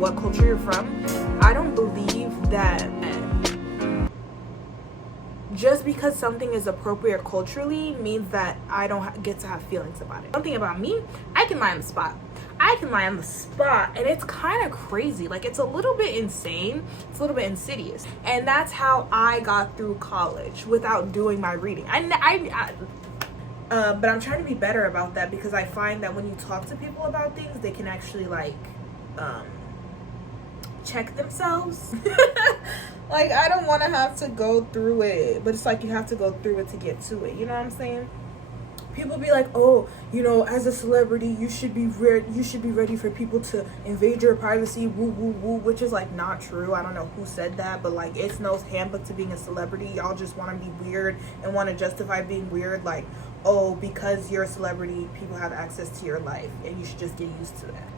what culture you're from, I don't believe that just because something is appropriate culturally means that I don't get to have feelings about it. One thing about me, I can lie on the spot. And it's kind of crazy. Like, it's a little bit insane. It's a little bit insidious. And that's how I got through college without doing my reading. But I'm trying to be better about that, because I find that when you talk to people about things, they can actually like check themselves. Like, I don't want to have to go through it, but it's like you have to go through it to get to it. You know what I'm saying? People be like, oh, you know, as a celebrity, you should be ready for people to invade your privacy, woo woo woo, which is like not true. I don't know who said that, but like, it's no handbook to being a celebrity. Y'all just want to be weird and want to justify being weird, like, oh, because you're a celebrity, people have access to your life and you should just get used to that.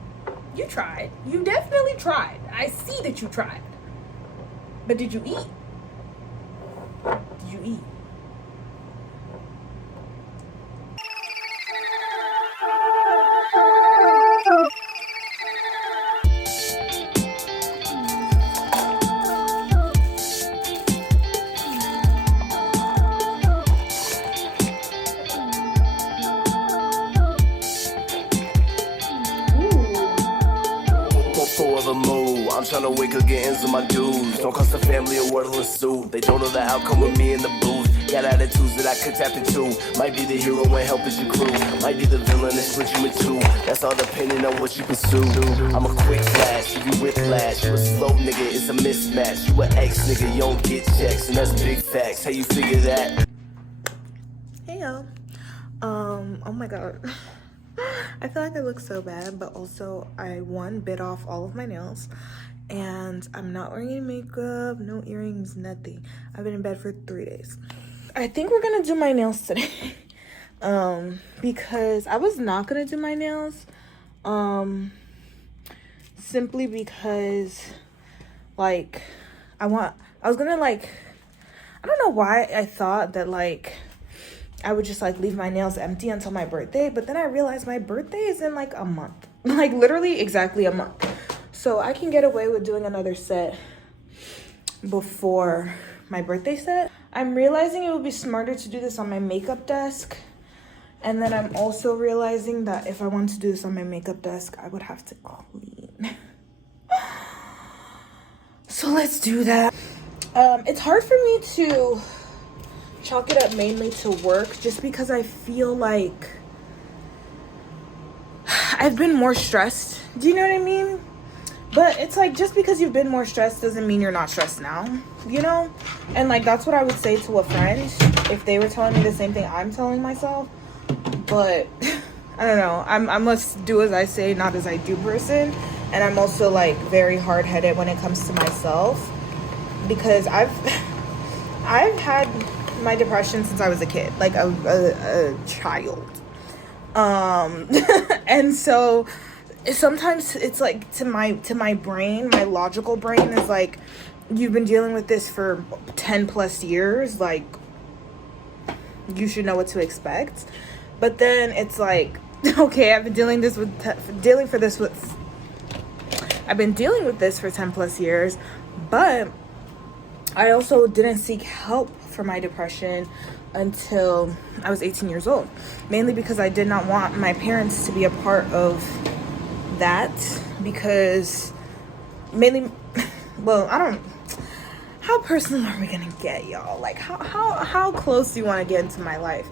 You tried. You definitely tried. I see that you tried. But did you eat? Did you eat? I'm tryna wake up, get ends with my dudes. Don't cost the family a worthless suit. They don't know the outcome with me in the booth. Got attitudes that I could tap into. Might be the hero when help is your crew. Might be the villain that split you in two. That's all depending on what you pursue. I'm a quick flash, give you whiplash. You a slow nigga, it's a mismatch. You an ex nigga, you don't get checks, and that's big facts. How you figure that? Hey y'all. Oh my god. I feel like I look so bad, but also I bit off all of my nails, and I'm not wearing any makeup, no earrings, nothing. I've been in bed for 3 days. I think we're gonna do my nails today. Because I was not gonna do my nails, simply because like I was gonna like, I don't know why I thought that like I would just like leave my nails empty until my birthday, but then I realized my birthday is in like a month. Like literally exactly a month. So I can get away with doing another set before my birthday set. I'm realizing it would be smarter to do this on my makeup desk. And then I'm also realizing that if I want to do this on my makeup desk, I would have to clean. So let's do that. It's hard for me to chalk it up mainly to work, just because I feel like I've been more stressed. Do you know what I mean? But it's like, just because you've been more stressed doesn't mean you're not stressed now, you know? And like, that's what I would say to a friend if they were telling me the same thing I'm telling myself. But I don't know, I'm a do as I say, not as I do person. And I'm also like very hard-headed when it comes to myself, because I've had my depression since I was a kid, like a child. And so sometimes it's like to my brain, my logical brain is like, you've been dealing with this for 10 plus years, like you should know what to expect. But then it's like, okay, I've been dealing with this for 10 plus years, but I also didn't seek help for my depression until I was 18 years old, mainly because I did not want my parents to be a part of that, because mainly, well, how personal are we gonna get, y'all? Like, how close do you want to get into my life?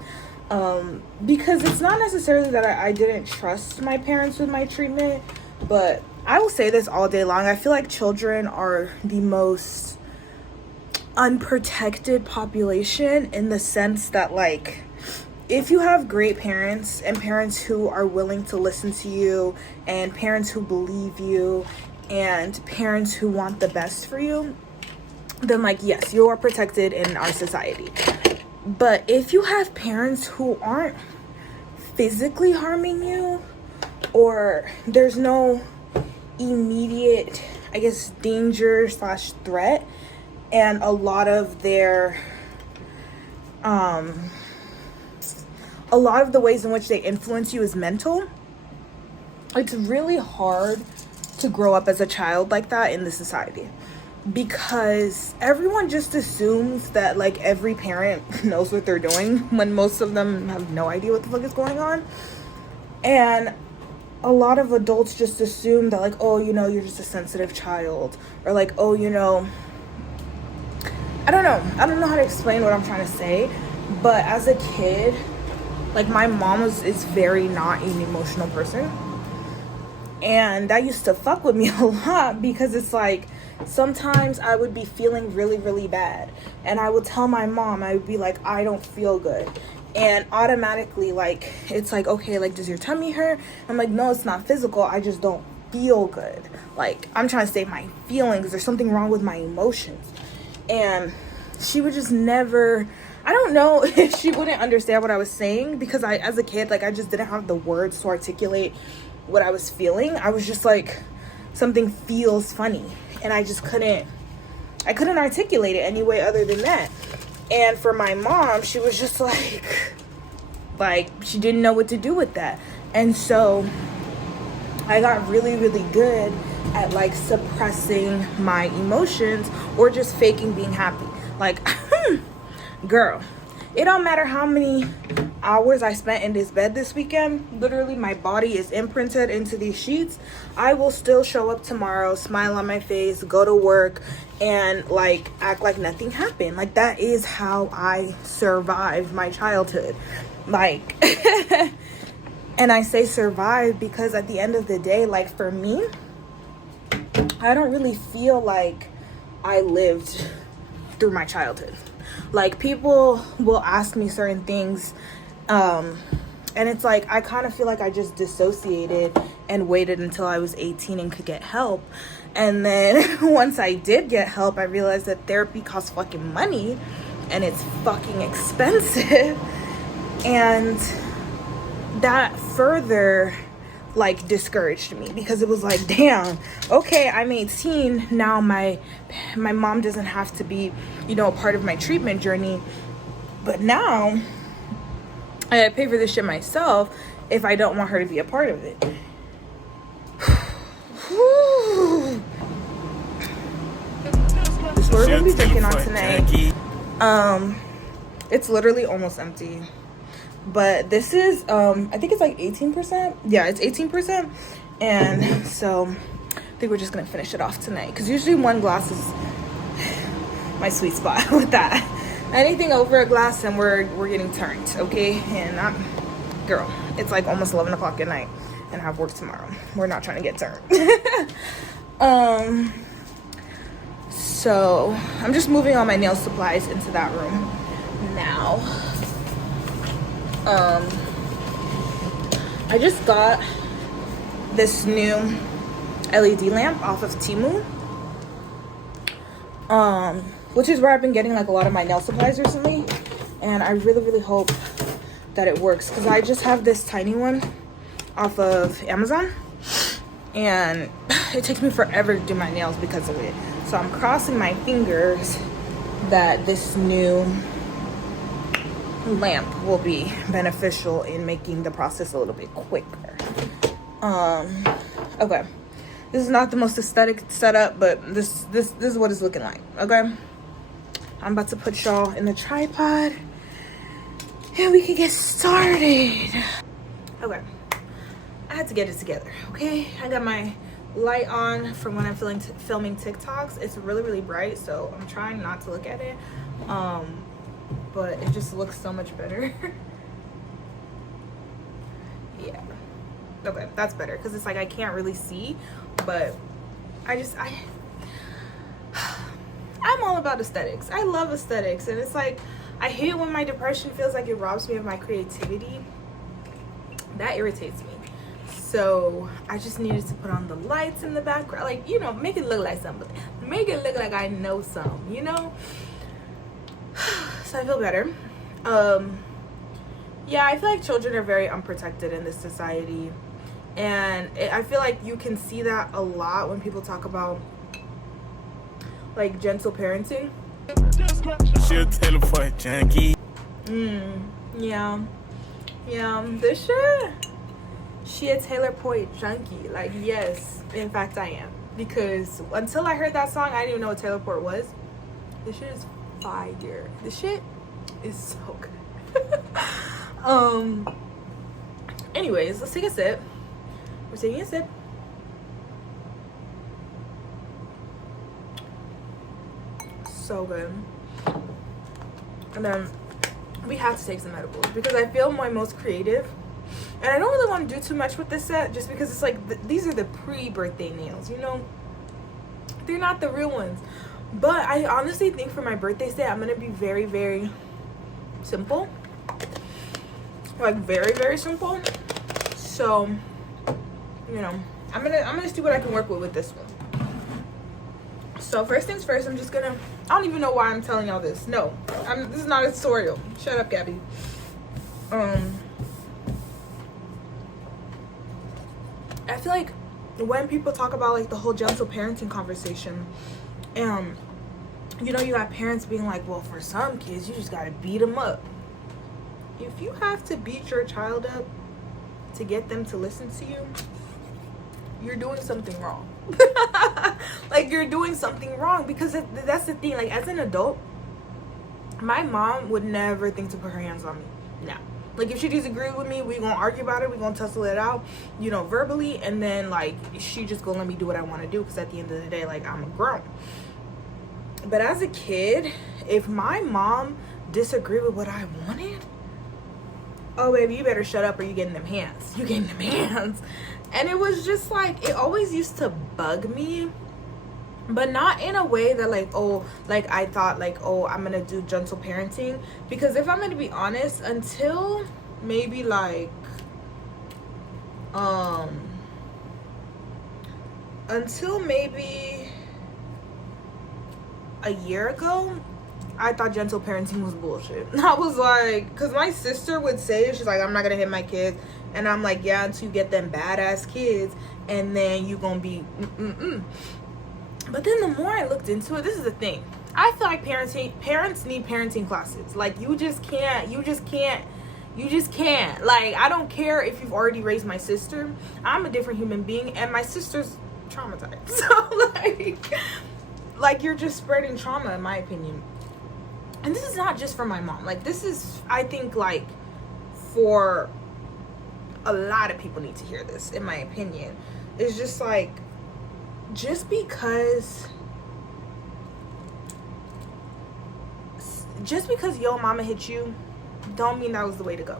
Because it's not necessarily that I didn't trust my parents with my treatment, but I will say this all day long, I feel like children are the most unprotected population, in the sense that like, if you have great parents and parents who are willing to listen to you and parents who believe you and parents who want the best for you, then like, yes, you are protected in our society. But if you have parents who aren't physically harming you, or there's no immediate, I guess, danger / threat, and a lot of the ways in which they influence you is mental, it's really hard to grow up as a child like that in the society, because everyone just assumes that like every parent knows what they're doing when most of them have no idea what the fuck is going on. And a lot of adults just assume that like, oh, you know, you're just a sensitive child, or like, oh, you know, I don't know how to explain what I'm trying to say. But as a kid, like, my mom is very not an emotional person, and that used to fuck with me a lot, because it's like sometimes I would be feeling really, really bad, and I would tell my mom, I would be like, I don't feel good, and automatically, like, it's like, okay, like, does your tummy hurt? I'm like, no, it's not physical, I just don't feel good. Like, I'm trying to save my feelings. There's something wrong with my emotions. And she would just never, I don't know if she wouldn't understand what I was saying, because I, as a kid, like, I just didn't have the words to articulate what I was feeling. I was just like, something feels funny, and I just couldn't articulate it any way other than that. And for my mom, she was just like she didn't know what to do with that. And so I got really, really good at like suppressing my emotions, or just faking being happy. Like, girl, it don't matter how many hours I spent in this bed this weekend. Literally, my body is imprinted into these sheets. I will still show up tomorrow, smile on my face, go to work, and like act like nothing happened. Like, that is how I survived my childhood. Like, and I say survive because at the end of the day, like, for me, I don't really feel like I lived through my childhood. Like, people will ask me certain things, and it's like, I kind of feel like I just dissociated and waited until I was 18 and could get help. And then once I did get help, I realized that therapy costs fucking money, and it's fucking expensive. And that further like discouraged me, because it was like, damn, okay, I'm 18 now, my mom doesn't have to be, you know, a part of my treatment journey, but now I gotta pay for this shit myself if I don't want her to be a part of it. This we're gonna be drinking on tonight. It's literally almost empty. But this is, I think it's like 18%. Yeah, it's 18%. And so I think we're just going to finish it off tonight. Because usually one glass is my sweet spot with that. Anything over a glass and we're getting turned, okay? And girl, it's like almost 11 o'clock at night. And I have work tomorrow. We're not trying to get turned. So I'm just moving all my nail supplies into that room now. I just got this new LED lamp off of Temu, which is where I've been getting like a lot of my nail supplies recently, and I really, really hope that it works, because I just have this tiny one off of Amazon, and it takes me forever to do my nails because of it. So I'm crossing my fingers that this new lamp will be beneficial in making the process a little bit quicker. Okay, this is not the most aesthetic setup, but this is what it's looking like. Okay, I'm about to put y'all in the tripod and we can get started. Okay, I had to get it together. Okay, I got my light on from when I'm filming TikToks. It's really, really bright, so I'm trying not to look at it, but it just looks so much better. Yeah, okay, that's better, because it's like I can't really see, but I'm all about aesthetics. I love aesthetics, and it's like, I hate when my depression feels like it robs me of my creativity. That irritates me. So I just needed to put on the lights in the background, like, you know, make it look like something, make it look like I know some, you know. So I feel better. Yeah, I feel like children are very unprotected in this society, and I feel like you can see that a lot when people talk about like gentle parenting. Yeah, this shit She a Taylor Poet junkie. Like, yes, in fact I am. Because until I heard that song, I didn't even know what Taylor Poet was. This shit is fire. This shit is so good. Anyways, let's take a sip. We're taking a sip. So good. And then we have to take some edibles because I feel my most creative. And I don't really want to do too much with this set just because it's like these are the pre-birthday nails, you know? They're not the real ones. But I honestly think for my birthday set, I'm going to be very, very simple. Like very, very simple. So, you know, I'm gonna see what I can work with this one. So first things first, I don't even know why I'm telling y'all this. No, this is not a tutorial. Shut up, Gabby. I feel like when people talk about like the whole gentle parenting conversation, you know, you have parents being like, well, for some kids, you just gotta beat them up. If you have to beat your child up to get them to listen to you, you're doing something wrong. Like, you're doing something wrong because that's the thing. Like, as an adult, my mom would never think to put her hands on me. No. Like, if she disagrees with me, we gonna argue about it. We gonna tussle it out, you know, verbally. And then, like, she just gonna let me do what I want to do because at the end of the day, like, I'm a grown. But as a kid, if my mom disagreed with what I wanted, oh, baby, you better shut up or you getting them hands. You getting them hands. And it was just like, it always used to bug me, but not in a way that like, oh, like I thought like, oh, I'm gonna do gentle parenting. Because if I'm gonna be honest, until maybe like until maybe a year ago, I thought gentle parenting was bullshit. I was like, because my sister would say, she's like, I'm not gonna hit my kids. And I'm like, yeah, until you get them badass kids, and then you gonna be But then the more I looked into it, this is the thing. I feel like parents need parenting classes. Like, you just can't. Like, I don't care if you've already raised my sister. I'm a different human being, and my sister's traumatized. So, like you're just spreading trauma, in my opinion. And this is not just for my mom. Like, this is, I think, like, for a lot of people need to hear this, in my opinion. It's just like, just because your mama hit you, don't mean that was the way to go.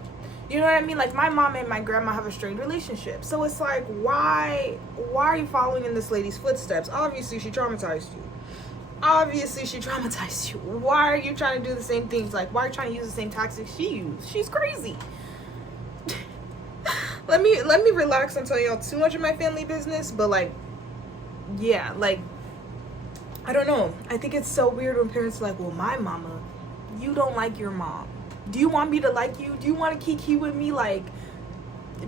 You know what I mean? Like, my mom and my grandma have a strained relationship. So it's like, why are you following in this lady's footsteps? Obviously, she traumatized you. Why are you trying to do the same things? Like, why are you trying to use the same tactics she used? She's crazy. Let me relax and tell y'all too much of my family business, but like, yeah, like, I don't know. I think it's so weird when parents are like, well, my mama, you don't like your mom. Do you want me to like you? Do you want to kiki with me? Like,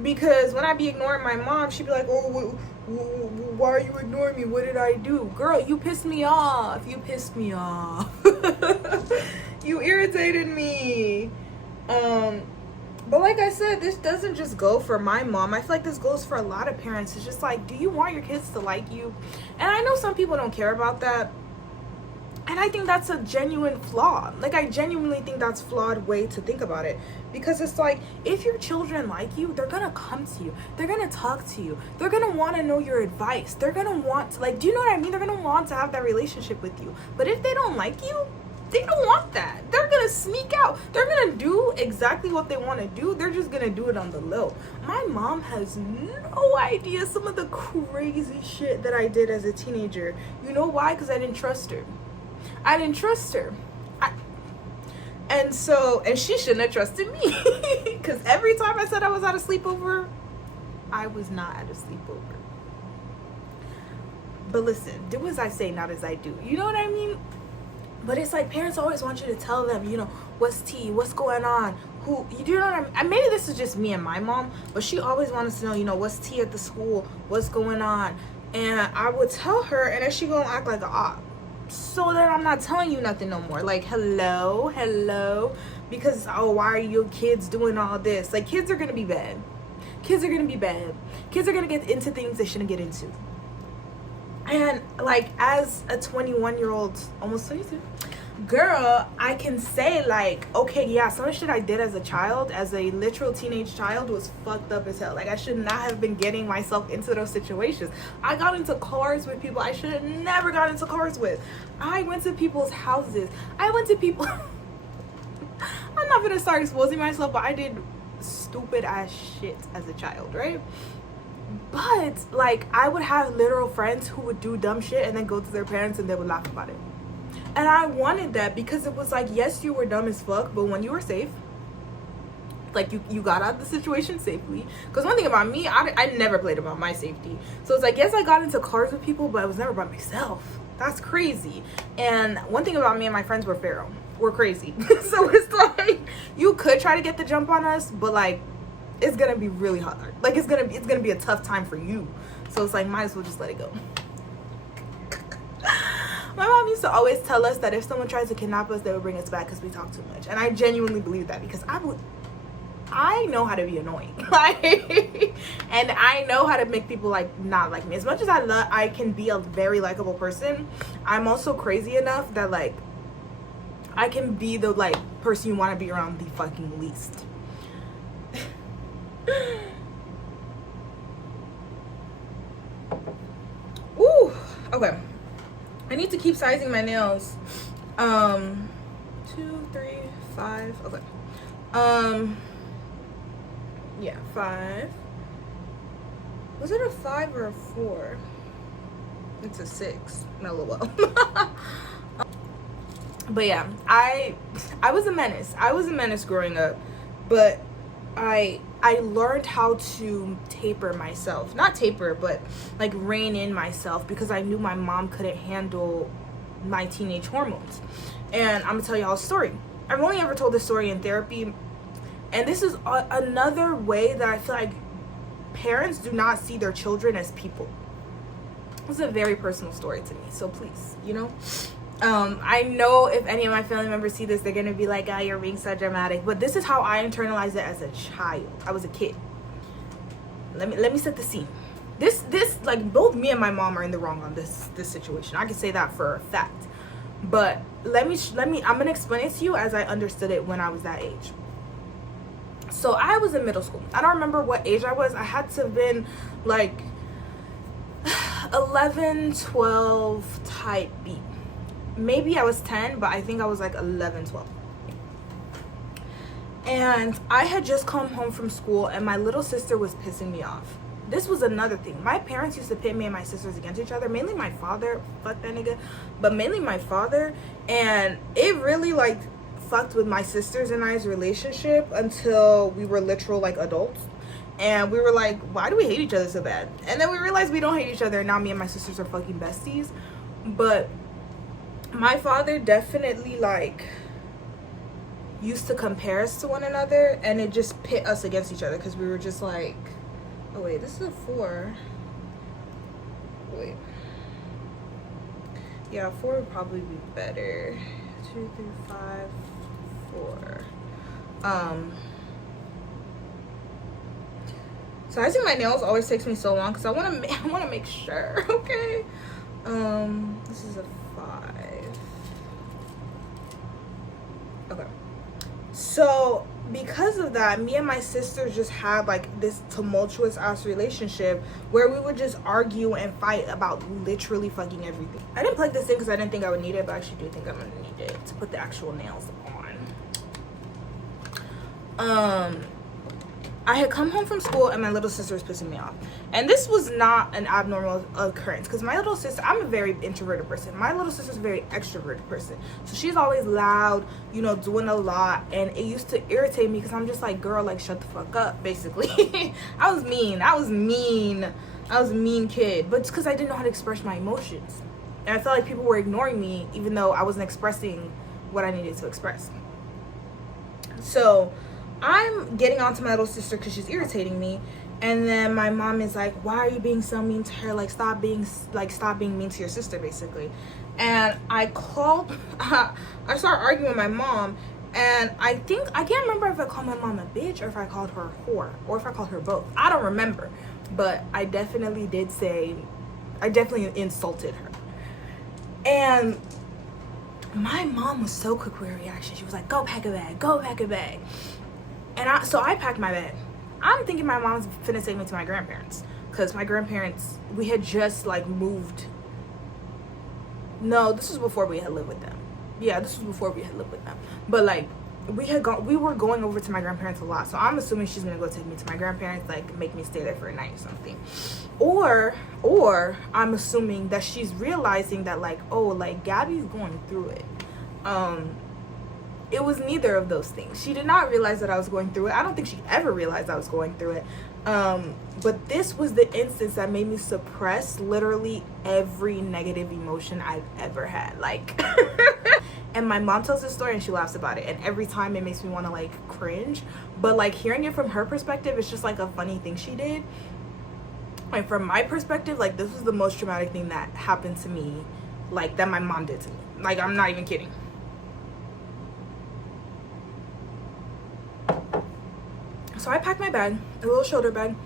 because when I be ignoring my mom, she'd be like, oh, why are you ignoring me? What did I do? Girl, you pissed me off. You irritated me. But like I said, this doesn't just go for my mom. I feel like this goes for a lot of parents. It's just like, do you want your kids to like you? And I know some people don't care about that. And I think that's a genuine flaw. Like, I genuinely think that's a flawed way to think about it. Because it's like, if your children like you, they're going to come to you. They're going to talk to you. They're going to want to know your advice. They're going to want to, like, do you know what I mean? They're going to want to have that relationship with you. But if they don't like you, they don't want that. They're going to sneak out. They're going to do exactly what they want to do. They're just going to do it on the low. My mom has no idea some of the crazy shit that I did as a teenager. You know why? Because I didn't trust her. And she shouldn't have trusted me. Because every time I said I was at a sleepover, I was not at a sleepover. But listen, do as I say, not as I do. You know what I mean? But it's like, parents always want you to tell them, you know, what's tea, what's going on, who, you know what I mean? Maybe this is just me and my mom, but she always wanted to know, you know, what's tea at the school, what's going on. And I would tell her, and then she gonna act like a op. So that I'm not telling you nothing no more. Like, hello, because, oh, why are your kids doing all this? Like, kids are gonna be bad. kids are gonna be bad. Kids are gonna get into things they shouldn't get into. And like, as a 21-year-old, almost 22 girl, I can say like, okay, yeah, some of the shit I did as a child, as a literal teenage child, was fucked up as hell. Like, I should not have been getting myself into those situations. I got into cars with people I should have never got into cars with. I went to people's houses. I went to people I'm not gonna start exposing myself, but I did stupid ass shit as a child, right? But like, I would have literal friends who would do dumb shit and then go to their parents and they would laugh about it. And I wanted that, because it was like, yes, you were dumb as fuck, but when you were safe, like, you got out of the situation safely. Because one thing about me, I never played about my safety. So it's like, yes, I got into cars with people, but I was never by myself. That's crazy. And one thing about me and my friends were feral. We're crazy. So it's like, you could try to get the jump on us, but like, it's gonna be really hard. Like, it's gonna be a tough time for you. So it's like, might as well just let it go. My mom used to always tell us that if someone tries to kidnap us, they would bring us back because we talk too much. And I genuinely believe that, because I know how to be annoying. And I know how to make people like not like me. As much as I can be a very likable person, I'm also crazy enough that like, I can be the like person you want to be around the fucking least. Ooh, okay. I need to keep sizing my nails. 2, 3, 5. Okay. Yeah, 5. Was it a 5 or a 4? It's a 6. LOL. But yeah, I was a menace. I was a menace growing up, but I learned how to taper myself. Not taper, but like rein in myself, because I knew my mom couldn't handle my teenage hormones. And I'm gonna tell y'all a story. I've only ever told this story in therapy, and this is another way that I feel like parents do not see their children as people. It's a very personal story to me, so please, you know. I know if any of my family members see this, they're gonna be like, "Ah, you're being so dramatic." But this is how I internalized it as a child. I was a kid. Let me set the scene. This like, both me and my mom are in the wrong on this situation. I can say that for a fact. But let me I'm gonna explain it to you as I understood it when I was that age. So I was in middle school. I don't remember what age I was. I had to have been like 11, 12 type B. Maybe I was 10, but I think I was like 11, 12. And I had just come home from school, and my little sister was pissing me off. This was another thing. My parents used to pit me and my sisters against each other. Mainly my father. Fuck that nigga. But mainly my father. And it really like fucked with my sisters and I's relationship until we were literal like adults. And we were like, why do we hate each other so bad? And then we realized we don't hate each other, and now me and my sisters are fucking besties. But my father definitely like used to compare us to one another, and it just pit us against each other, because we were just like, oh wait, this is a 4. Wait, yeah, 4 would probably be better. 2, 3, 5, 4. Sizing my nails always takes me so long because I want to make sure. Okay. This is a 5. Okay. So because of that, me and my sisters just had like this tumultuous ass relationship where we would just argue and fight about literally fucking everything. I didn't plug this in because I didn't think I would need it, but I actually do think I'm gonna need it to put the actual nails on. I had come home from school and my little sister was pissing me off. And this was not an abnormal occurrence, because my little sister, I'm a very introverted person. My little sister's a very extroverted person. So she's always loud, you know, doing a lot. And it used to irritate me because I'm just like, girl, like, shut the fuck up, basically. I was a mean kid. But it's because I didn't know how to express my emotions. And I felt like people were ignoring me even though I wasn't expressing what I needed to express. So I'm getting on to my little sister because she's irritating me, and then my mom is like, why are you being so mean to her? Like, stop being mean to your sister, basically. And I started arguing with my mom, And I can't remember if I called my mom a bitch or if I called her a whore or if I called her both. I don't remember. But I definitely insulted her. And my mom was so quick with her reaction. She was like, go pack a bag, go pack a bag. And so I packed my bag. I'm thinking my mom's finna take me to my grandparents. Because my grandparents, we had just like moved. No, this was before we had lived with them. Yeah, this was before we had lived with them. But like, we were going over to my grandparents a lot. So I'm assuming she's gonna go take me to my grandparents, like make me stay there for a night or something. Or I'm assuming that she's realizing that like, oh, like Gabby's going through it. It was neither of those things. She did not realize that I was going through it. I don't think she ever realized I was going through it. But this was the instance that made me suppress literally every negative emotion I've ever had. Like, and my mom tells this story and she laughs about it. And every time it makes me want to like cringe. But like hearing it from her perspective, it's just like a funny thing she did. And from my perspective, like this was the most traumatic thing that happened to me, like that my mom did to me. Like, I'm not even kidding. So I packed my bag, a little shoulder bag,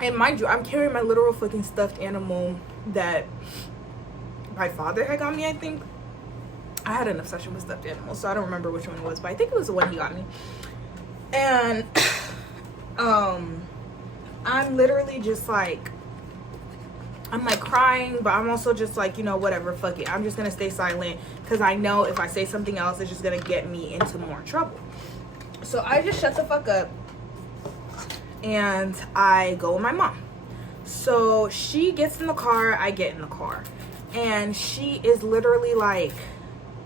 and mind you, I'm carrying my literal fucking stuffed animal that my father had got me, I think. I had an obsession with stuffed animals, so I don't remember which one it was, but I think it was the one he got me. And I'm literally just like, I'm like crying, but I'm also just like, you know, whatever, fuck it. I'm just gonna stay silent because I know if I say something else, it's just gonna get me into more trouble. So I just shut the fuck up and I go with my mom. So she gets in the car, I get in the car, and she is literally like,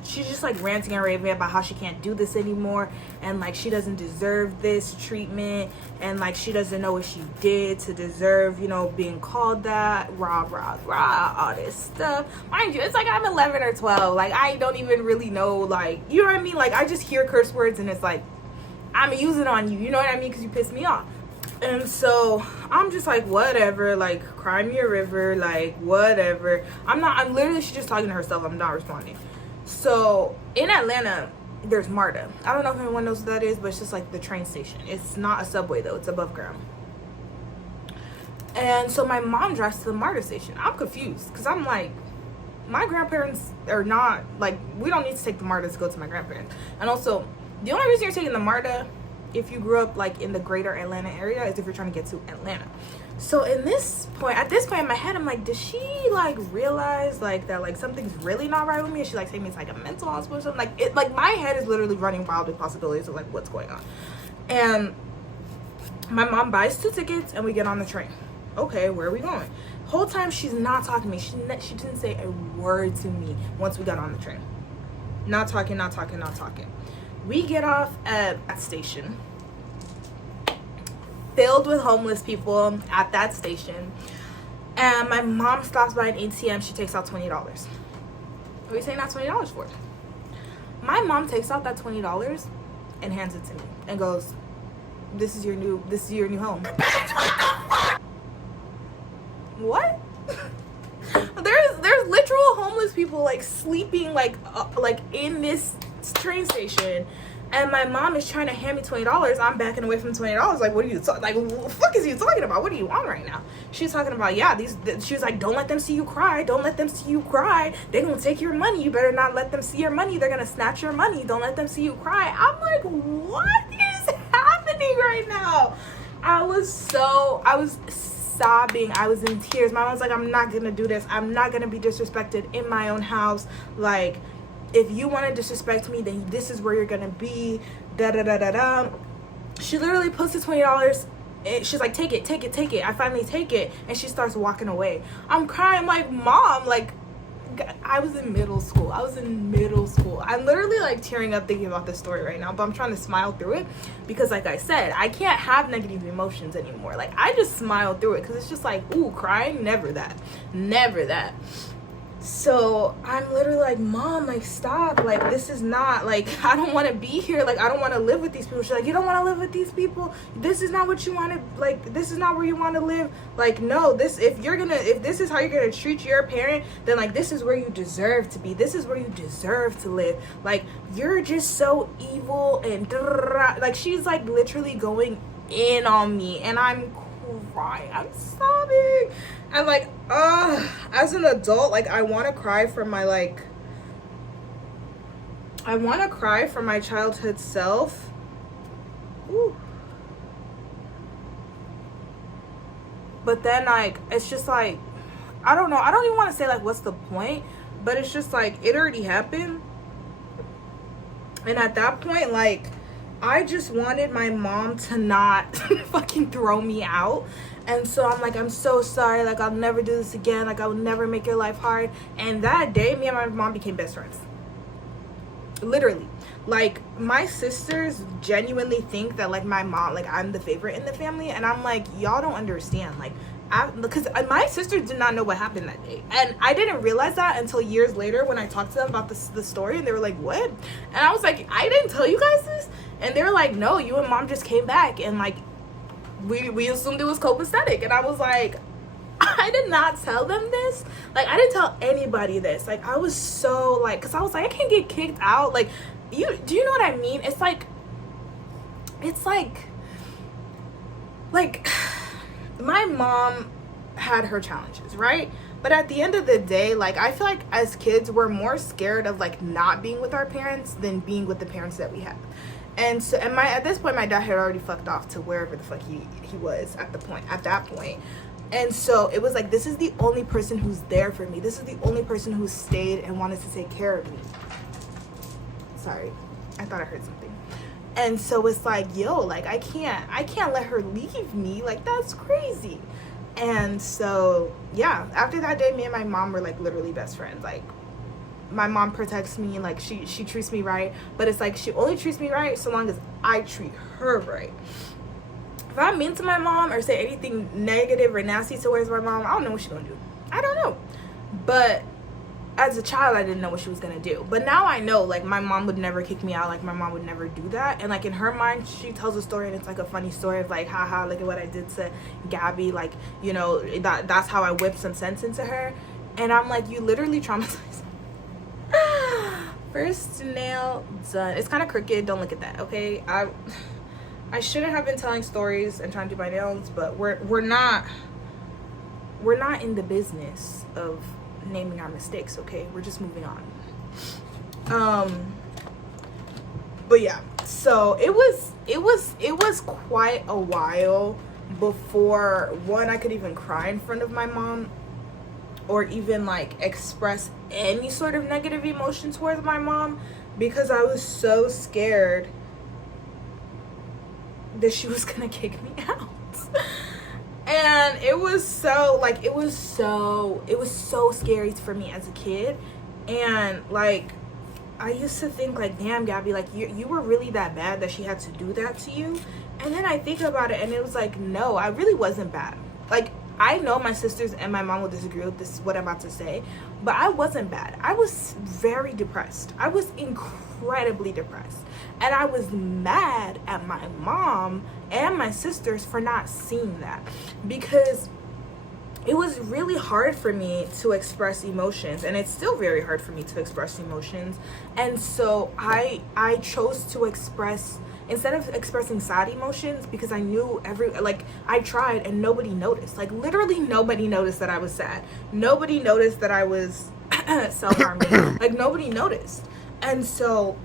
she's just like ranting and raving about how she can't do this anymore, and like she doesn't deserve this treatment, and like she doesn't know what she did to deserve, you know, being called that, rah rah rah, all this stuff. Mind you, it's like I'm 11 or 12, like I don't even really know, like, you know what I mean? Like I just hear curse words and it's like, I'm using on you, you know what I mean? Because you piss me off. And so I'm just like, whatever, like cry me a river, like whatever. I'm literally, she's just talking to herself, I'm not responding. So in Atlanta, there's MARTA. I don't know if anyone knows what that is, but it's just like the train station. It's not a subway though, it's above ground. And so my mom drives to the MARTA station. I'm confused because I'm like, my grandparents are not, like, we don't need to take the MARTA to go to my grandparents. And also, the only reason you're taking the MARTA if you grew up like in the greater Atlanta area is if you're trying to get to Atlanta. So at this point in my head, I'm like, does she like realize like that like something's really not right with me? Is she like saying it's like a mental hospital or something? Like it, like my head is literally running wild with possibilities of like what's going on. And my mom buys 2 tickets and we get on the train. Okay, where are we going? Whole time she's not talking to me. She didn't say a word to me once we got on the train. Not talking. We get off at that station, filled with homeless people at that station, and my mom stops by an ATM. She takes out $20. What are you saying that $20 for? My mom takes out that $20 and hands it to me and goes, this is your new home. What? There's literal homeless people like sleeping like in this train station, and my mom is trying to hand me $20. I'm backing away from $20. Like, what are you like? What the fuck is you talking about? What are you on right now? She's talking about, yeah, she was like, don't let them see you cry. Don't let them see you cry. They're gonna take your money. You better not let them see your money. They're gonna snatch your money. Don't let them see you cry. I'm like, what is happening right now? I was sobbing. I was in tears. My mom's like, I'm not gonna do this. I'm not gonna be disrespected in my own house. Like, if you want to disrespect me, then this is where you're gonna be. She literally puts the $20. She's like, take it. I finally take it, and she starts walking away. I'm crying. I'm like, Mom, like, I was in middle school. I'm literally like tearing up thinking about this story right now, but I'm trying to smile through it because, like I said, I can't have negative emotions anymore. Like, I just smile through it because it's just like, ooh, crying, never that. So I'm literally like, Mom, like, stop. Like, this is not, like, I don't want to be here. Like, I don't want to live with these people. She's like, you don't want to live with these people? This is not what you want to, like, this is not where you want to live. Like, no, if this is how you're going to treat your parent, then, like, this is where you deserve to be. This is where you deserve to live. Like, you're just so evil and, like, she's, like, literally going in on me. And I'm crying. I'm sobbing. I'm like, as an adult, like, I want to cry from my, like, I want to cry from my childhood self. Ooh. But then, like, it's just, like, I don't know. I don't even want to say, like, what's the point? But it's just, like, it already happened. And at that point, like, I just wanted my mom to not fucking throw me out. And so I'm like, I'm so sorry. Like, I'll never do this again. Like, I will never make your life hard. And that day, me and my mom became best friends. Literally. Like, my sisters genuinely think that, like, my mom, like, I'm the favorite in the family. And I'm like, y'all don't understand. Like, because my sisters did not know what happened that day. And I didn't realize that until years later when I talked to them about the story. And they were like, what? And I was like, I didn't tell you guys this? And they were like, no, you and mom just came back. And, like, we assumed it was copacetic. And I was like, I did not tell them this. Like, I didn't tell anybody this. Like, I was so, like, because I was like, I can't get kicked out. Like, do you know what I mean? It's like my mom had her challenges, right? But at the end of the day, like, I feel like as kids, we're more scared of, like, not being with our parents than being with the parents that we have. And so, at this point, my dad had already fucked off to wherever the fuck he was at that point. And so it was like, this is the only person who's there for me. This is the only person who stayed and wanted to take care of me. Sorry, I thought I heard something. And so it's like, yo, like, I can't let her leave me. Like, that's crazy. And so, yeah, after that day, me and my mom were, like, literally best friends. Like, my mom protects me, like, she treats me right, but it's like, she only treats me right so long as I treat her right. If I'm mean to my mom or say anything negative or nasty towards my mom, I don't know what she's gonna do. I don't know. But as a child, I didn't know what she was gonna do. But now I know, like, my mom would never kick me out. Like, my mom would never do that. And, like, in her mind, she tells a story, and it's, like, a funny story of, like, haha, look at what I did to Gabby. Like, you know, that's how I whipped some sense into her. And I'm like, you literally traumatized me. First nail done. It's kind of crooked. Don't look at that, okay? I shouldn't have been telling stories and trying to do my nails, but we're not in the business of naming our mistakes, okay? We're just moving on. But yeah, so it was quite a while before, one, I could even cry in front of my mom or even, like, express any sort of negative emotion towards my mom, because I was so scared that she was gonna kick me out. And it was so, like, it was so scary for me as a kid. And, like, I used to think, like, damn, Gabby, like, you were really that bad that she had to do that to you. And then I think about it, and it was like, no, I really wasn't bad. Like, I know my sisters and my mom will disagree with this, what I'm about to say, but I wasn't bad. I was very depressed. I was incredibly depressed. And I was mad at my mom and my sisters for not seeing that, because it was really hard for me to express emotions, and it's still very hard for me to express emotions. And so I chose to express, instead of expressing sad emotions, because I knew I tried and nobody noticed. Like, literally nobody noticed that I was sad. Nobody noticed that I was self-harming. Like, nobody noticed. And so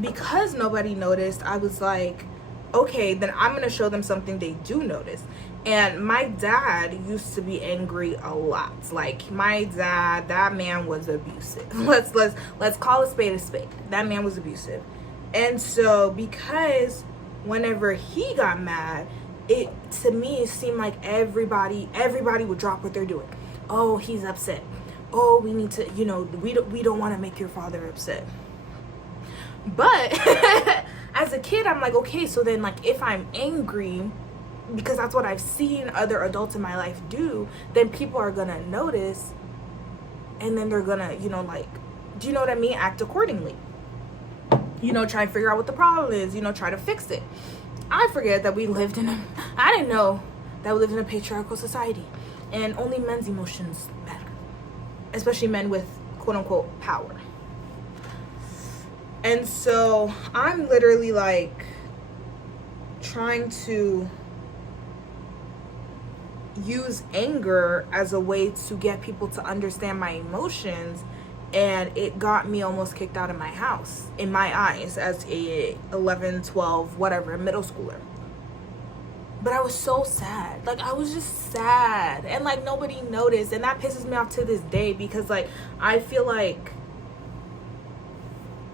because nobody noticed, I was like, okay, then I'm gonna show them something they do notice. And my dad used to be angry a lot. Like, my dad, that man was abusive. Let's call a spade a spade. That man was abusive. And so, because whenever he got mad, it seemed like everybody would drop what they're doing. Oh, he's upset. Oh, we need to, we don't want to make your father upset. But as a kid, I'm like, okay, so then, like, if I'm angry, because that's what I've seen other adults in my life do, then people are gonna notice and then they're gonna, you know, like, do you know what I mean, act accordingly, you know, try and figure out what the problem is, you know, try to fix it. I forget that I didn't know that we lived in a patriarchal society, and only men's emotions matter, especially men with quote unquote power. And so I'm literally like trying to use anger as a way to get people to understand my emotions, and it got me almost kicked out of my house, in my eyes, as a 11, 12, whatever, middle schooler. But I was so sad. Like, I was just sad, and like nobody noticed, and that pisses me off to this day, because like I feel like,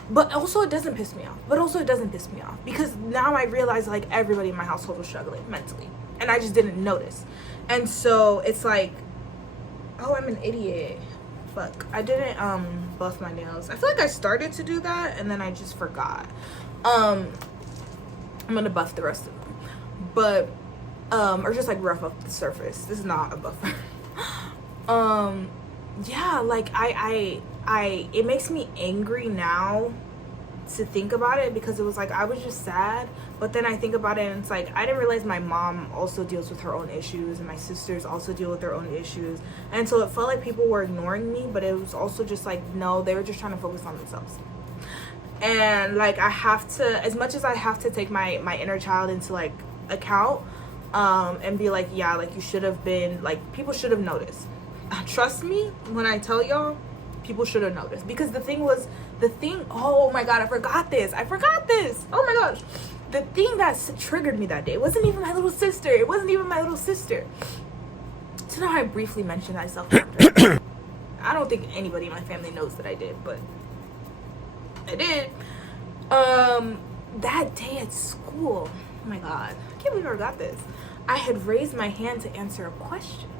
but also it doesn't piss me off because now I realize like everybody in my household was struggling mentally, and I just didn't notice. And so it's like, oh, I'm an idiot. Fuck, I didn't buff my nails. I feel like I started to do that and then I just forgot. I'm gonna buff the rest of them, but or just like rough up the surface. This is not a buffer. Yeah, like I it makes me angry now to think about it, because it was like I was just sad, but then I think about it and it's like I didn't realize my mom also deals with her own issues, and my sisters also deal with their own issues, and so it felt like people were ignoring me, but it was also just like, no, they were just trying to focus on themselves. And like I have to, as much as I have to take my inner child into like account, and be like, yeah, like you should have been, like, people should have noticed. Trust me when I tell y'all, people should have noticed, because oh my god, I forgot this, oh my gosh, the thing that triggered me that day wasn't even my little sister. So now I briefly mentioned that self-harm. I don't think anybody in my family knows that I did, but I did. That day at school, oh my god, I can't believe I forgot this. I had raised my hand to answer a question,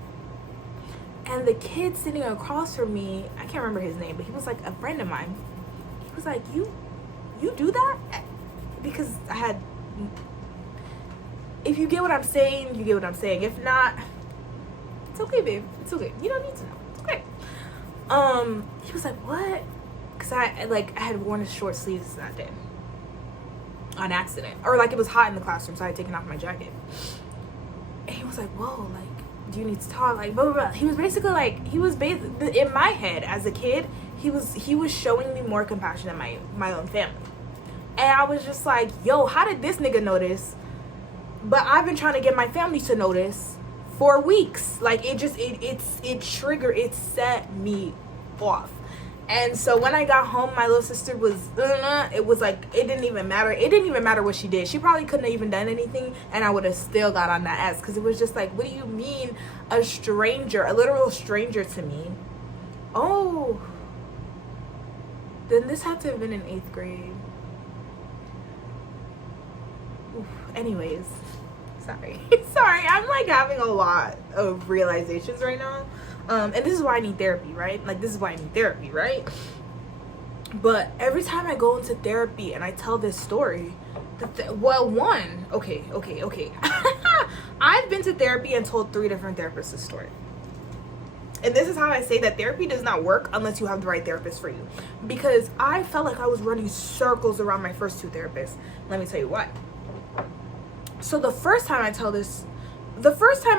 and the kid sitting across from me, I can't remember his name, but he was like a friend of mine. He was like, you do that? Because I had, if you get what I'm saying, you get what I'm saying. If not, it's okay, babe. It's okay. You don't need to know. It's okay. He was like, what? Because I had worn his short sleeves that day on accident. Or like it was hot in the classroom, so I had taken off my jacket. And he was like, whoa, like, do you need to talk? Like, blah, blah, blah. He was basically like, in my head as a kid, he was showing me more compassion than my own family. And I was just like, yo, how did this nigga notice? But I've been trying to get my family to notice for weeks. Like, it set me off. And so when I got home, my little sister was, it was like, it didn't even matter what she did. She probably couldn't have even done anything, and I would have still got on that ass, because it was just like, what do you mean a literal stranger to me? Oh, then this had to have been in 8th grade. Oof. Anyways, sorry, I'm like having a lot of realizations right now. And this is why I need therapy, right? But every time I go into therapy and I tell this story, okay. I've been to therapy and told 3 different therapists this story. And this is how I say that therapy does not work unless you have the right therapist for you. Because I felt like I was running circles around my first 2 therapists. Let me tell you why. So the first time I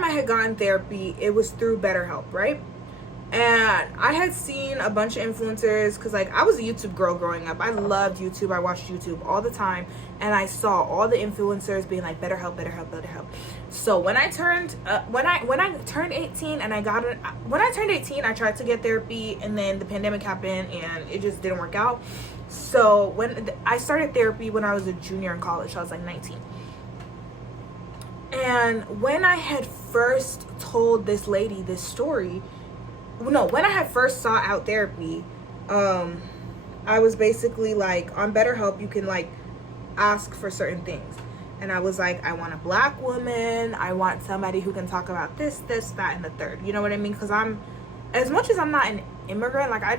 had gotten therapy, it was through BetterHelp, right? And I had seen a bunch of influencers, because like I was a YouTube girl growing up. I loved YouTube. I watched YouTube all the time, and I saw all the influencers being like BetterHelp. So when I turned 18 and I tried to get therapy, and then the pandemic happened and it just didn't work out. So when I started therapy when I was a junior in college, I was like 19. And when I had first told this lady this story, when I had first sought out therapy, I was basically like, on BetterHelp, you can like ask for certain things. And I was like, I want a black woman. I want somebody who can talk about this, that, and the third. You know what I mean? Because as much as I'm not an immigrant, like I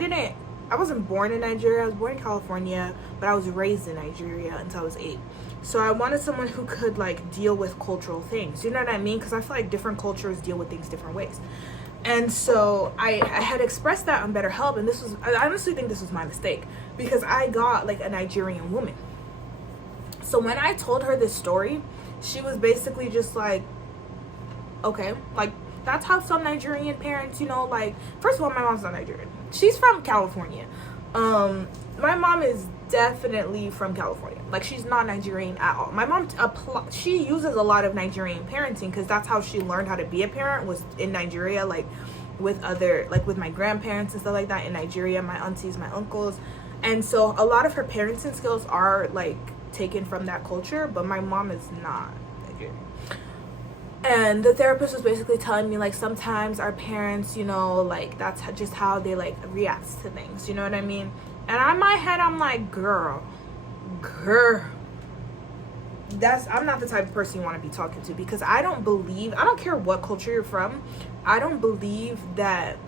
wasn't born in Nigeria. I was born in California, but I was raised in Nigeria until I was 8. So I wanted someone who could like deal with cultural things. You know what I mean? Because I feel like different cultures deal with things different ways. And so I had expressed that on BetterHelp, and I honestly think this was my mistake, because I got like a Nigerian woman. So when I told her this story, she was basically just like, okay, like, that's how some Nigerian parents, you know, like, first of all, my mom's not Nigerian. She's from California. My mom is definitely from California. Like, she's not Nigerian at all. My mom, she uses a lot of Nigerian parenting, because that's how she learned how to be a parent, was in Nigeria, like, with my grandparents and stuff like that in Nigeria, my aunties, my uncles. And so a lot of her parenting skills are, like, taken from that culture, but my mom is not Nigerian. And the therapist was basically telling me, like, sometimes our parents, you know, like, that's just how they, like, react to things, you know what I mean? And on my head, I'm like, girl, I'm not the type of person you want to be talking to, because I don't care what culture you're from, I don't believe that,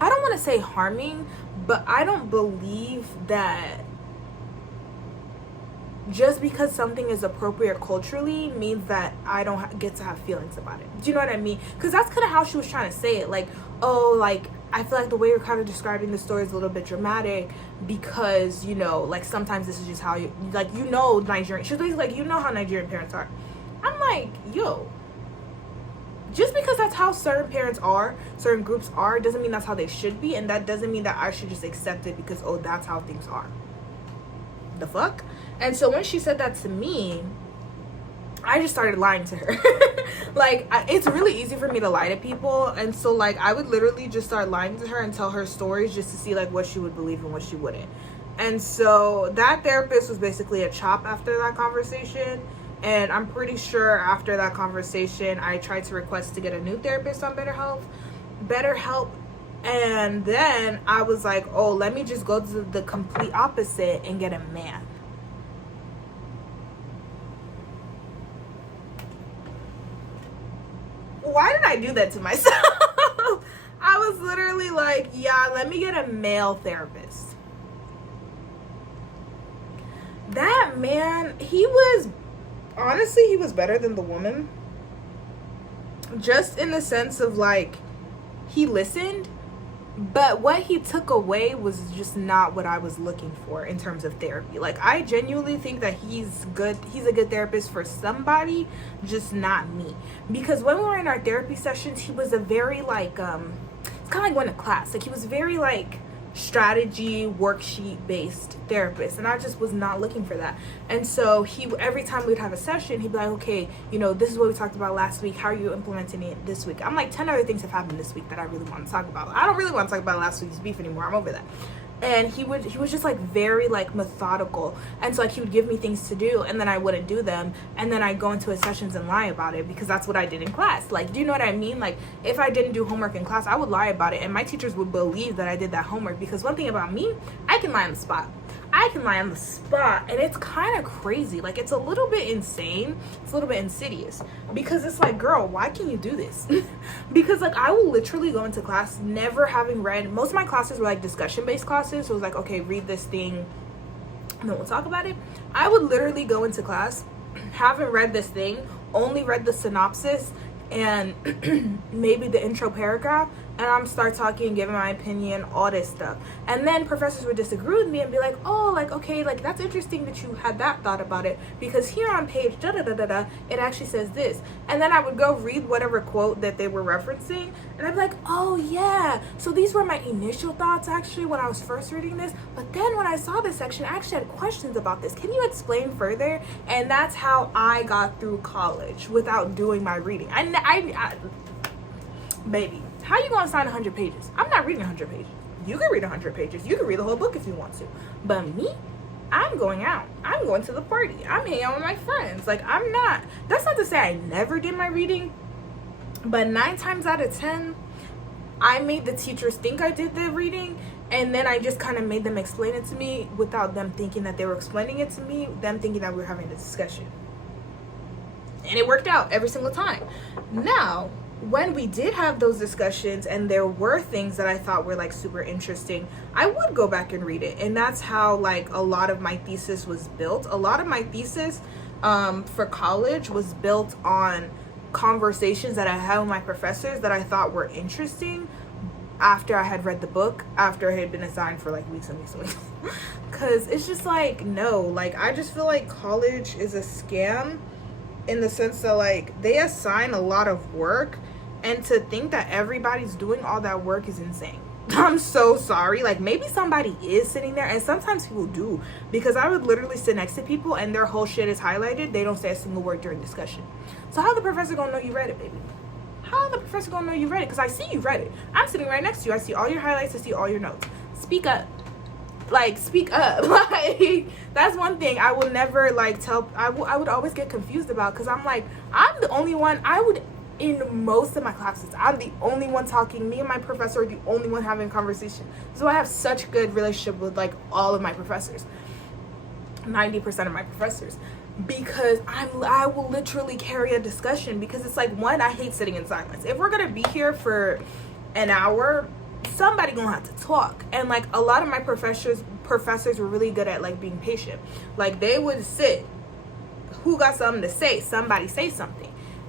I don't want to say harming, but I don't believe that just because something is appropriate culturally means that I don't get to have feelings about it. Do you know what I mean? Because that's kind of how she was trying to say it. Like, oh, like, I feel like the way you're kind of describing the story is a little bit dramatic, because, you know, like, sometimes this is just how you, like, you know, Nigerian. She was basically like, you know how Nigerian parents are. I'm like, yo, just because that's how certain parents are, certain groups are, doesn't mean that's how they should be. And that doesn't mean that I should just accept it because, oh, that's how things are. The fuck? And so when she said that to me, I just started lying to her. Like, it's really easy for me to lie to people, and so, like, I would literally just start lying to her and tell her stories just to see, like, what she would believe and what she wouldn't. And so that therapist was basically a chop after that conversation, and I'm pretty sure after that conversation I tried to request to get a new therapist on BetterHelp, and then I was like, oh, let me just go to the complete opposite and get a man. Why did I do that to myself? I was literally like, yeah, let me get a male therapist. That man, he was better than the woman. Just in the sense of, like, he listened, but what he took away was just not what I was looking for in terms of therapy. Like, I genuinely think that he's good. He's a good therapist for somebody, just not me. Because when we were in our therapy sessions, he was a very, like, it's kind of like going to class. Like, he was very, like, strategy worksheet based therapist, and I just was not looking for that. And so every time we'd have a session, he'd be like, okay, you know, this is what we talked about last week, how are you implementing it this week? I'm like, 10 other things have happened this week that I really want to talk about. I don't really want to talk about last week's beef anymore. I'm over that. And he was just, like, very, like, methodical. And so, like, he would give me things to do, and then I wouldn't do them, and then I'd go into his sessions and lie about it, because that's what I did in class. Like, do you know what I mean? Like, if I didn't do homework in class, I would lie about it, and my teachers would believe that I did that homework, because one thing about me, I can lie on the spot. And it's kind of crazy. Like, it's a little bit insane. It's a little bit insidious, because it's like, girl, why can you do this? Because, like, I will literally go into class never having read. Most of my classes were, like, discussion based classes, so it was like, okay, read this thing and then we'll talk about it. I would literally go into class, haven't read this thing, only read the synopsis and maybe the intro paragraph, and I'm start talking, giving my opinion, all this stuff. And then professors would disagree with me and be like, oh, like, okay, like, that's interesting that you had that thought about it, because here on page da-da-da-da-da, it actually says this. And then I would go read whatever quote that they were referencing, and I'd be like, oh, yeah, so these were my initial thoughts, actually, when I was first reading this, but then when I saw this section, I actually had questions about this. Can you explain further? And that's how I got through college without doing my reading. Baby, how you gonna sign 100 pages? I'm not reading 100 pages. You can read 100 pages. You can read the whole book if you want to. But me, I'm going out. I'm going to the party. I'm hanging out with my friends. Like, I'm not. That's not to say I never did my reading. But 9 times out of 10, I made the teachers think I did the reading. And then I just kind of made them explain it to me without them thinking that they were explaining it to me. Them thinking that we were having a discussion. And it worked out every single time. Now, when we did have those discussions and there were things that I thought were, like, super interesting, I would go back and read it. And that's how, like, a lot of my thesis was built. A lot of my thesis for college was built on conversations that I had with my professors that I thought were interesting after I had read the book, after I had been assigned for like weeks and weeks and weeks. Because it's just like, no, like I just feel like college is a scam in the sense that like they assign a lot of work, and to think that everybody's doing all that work is insane. I'm so sorry. Like, maybe somebody is sitting there, and sometimes people do, because I would literally sit next to people and their whole shit is highlighted. They don't say a single word during discussion. So how the professor gonna know you read it, baby? How the professor gonna know you read it? Because I see you read it. I'm sitting right next to you. I see all your highlights. I see all your notes. Speak up. Like, speak up. Like, that's one thing I will never like tell. I would always get confused about, because I'm like, I'm the only one. In most of my classes, I'm the only one talking. Me and my professor are the only one having a conversation. So I have such good relationship with like all of my professors, 90% of my professors, because I will literally carry a discussion, because it's like, one, I hate sitting in silence. If we're gonna be here for an hour, somebody gonna have to talk. And like a lot of my professors were really good at like being patient. Like, they would sit, who got something to say? Somebody say something.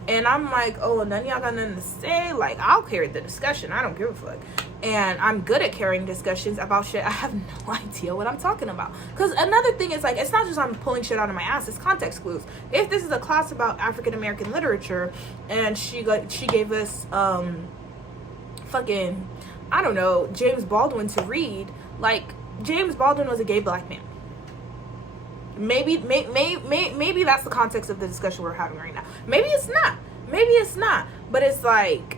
And I'm like, oh, none of y'all got nothing to say? Like, I'll carry the discussion. I don't give a fuck. And I'm good at carrying discussions about shit I have no idea what I'm talking about. Because another thing is, like, it's not just I'm pulling shit out of my ass. It's context clues. If this is a class about African American literature, and she gave us fucking, I don't know, James Baldwin to read. Like, James Baldwin was a gay black man. Maybe that's the context of the discussion we're having right now. Maybe it's not. But it's like,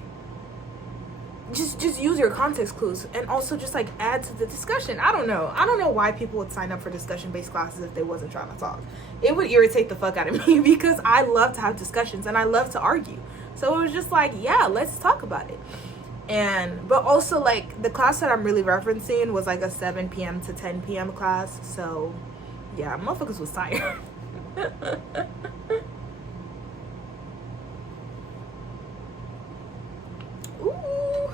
just use your context clues, and also just like add to the discussion. I don't know why people would sign up for discussion-based classes if they wasn't trying to talk. It would irritate the fuck out of me, because I love to have discussions and I love to argue. So it was just like, yeah, let's talk about it. But also, like, the class that I'm really referencing was like a 7 p.m. to 10 p.m. class. So yeah, motherfuckers was tired. Ooh.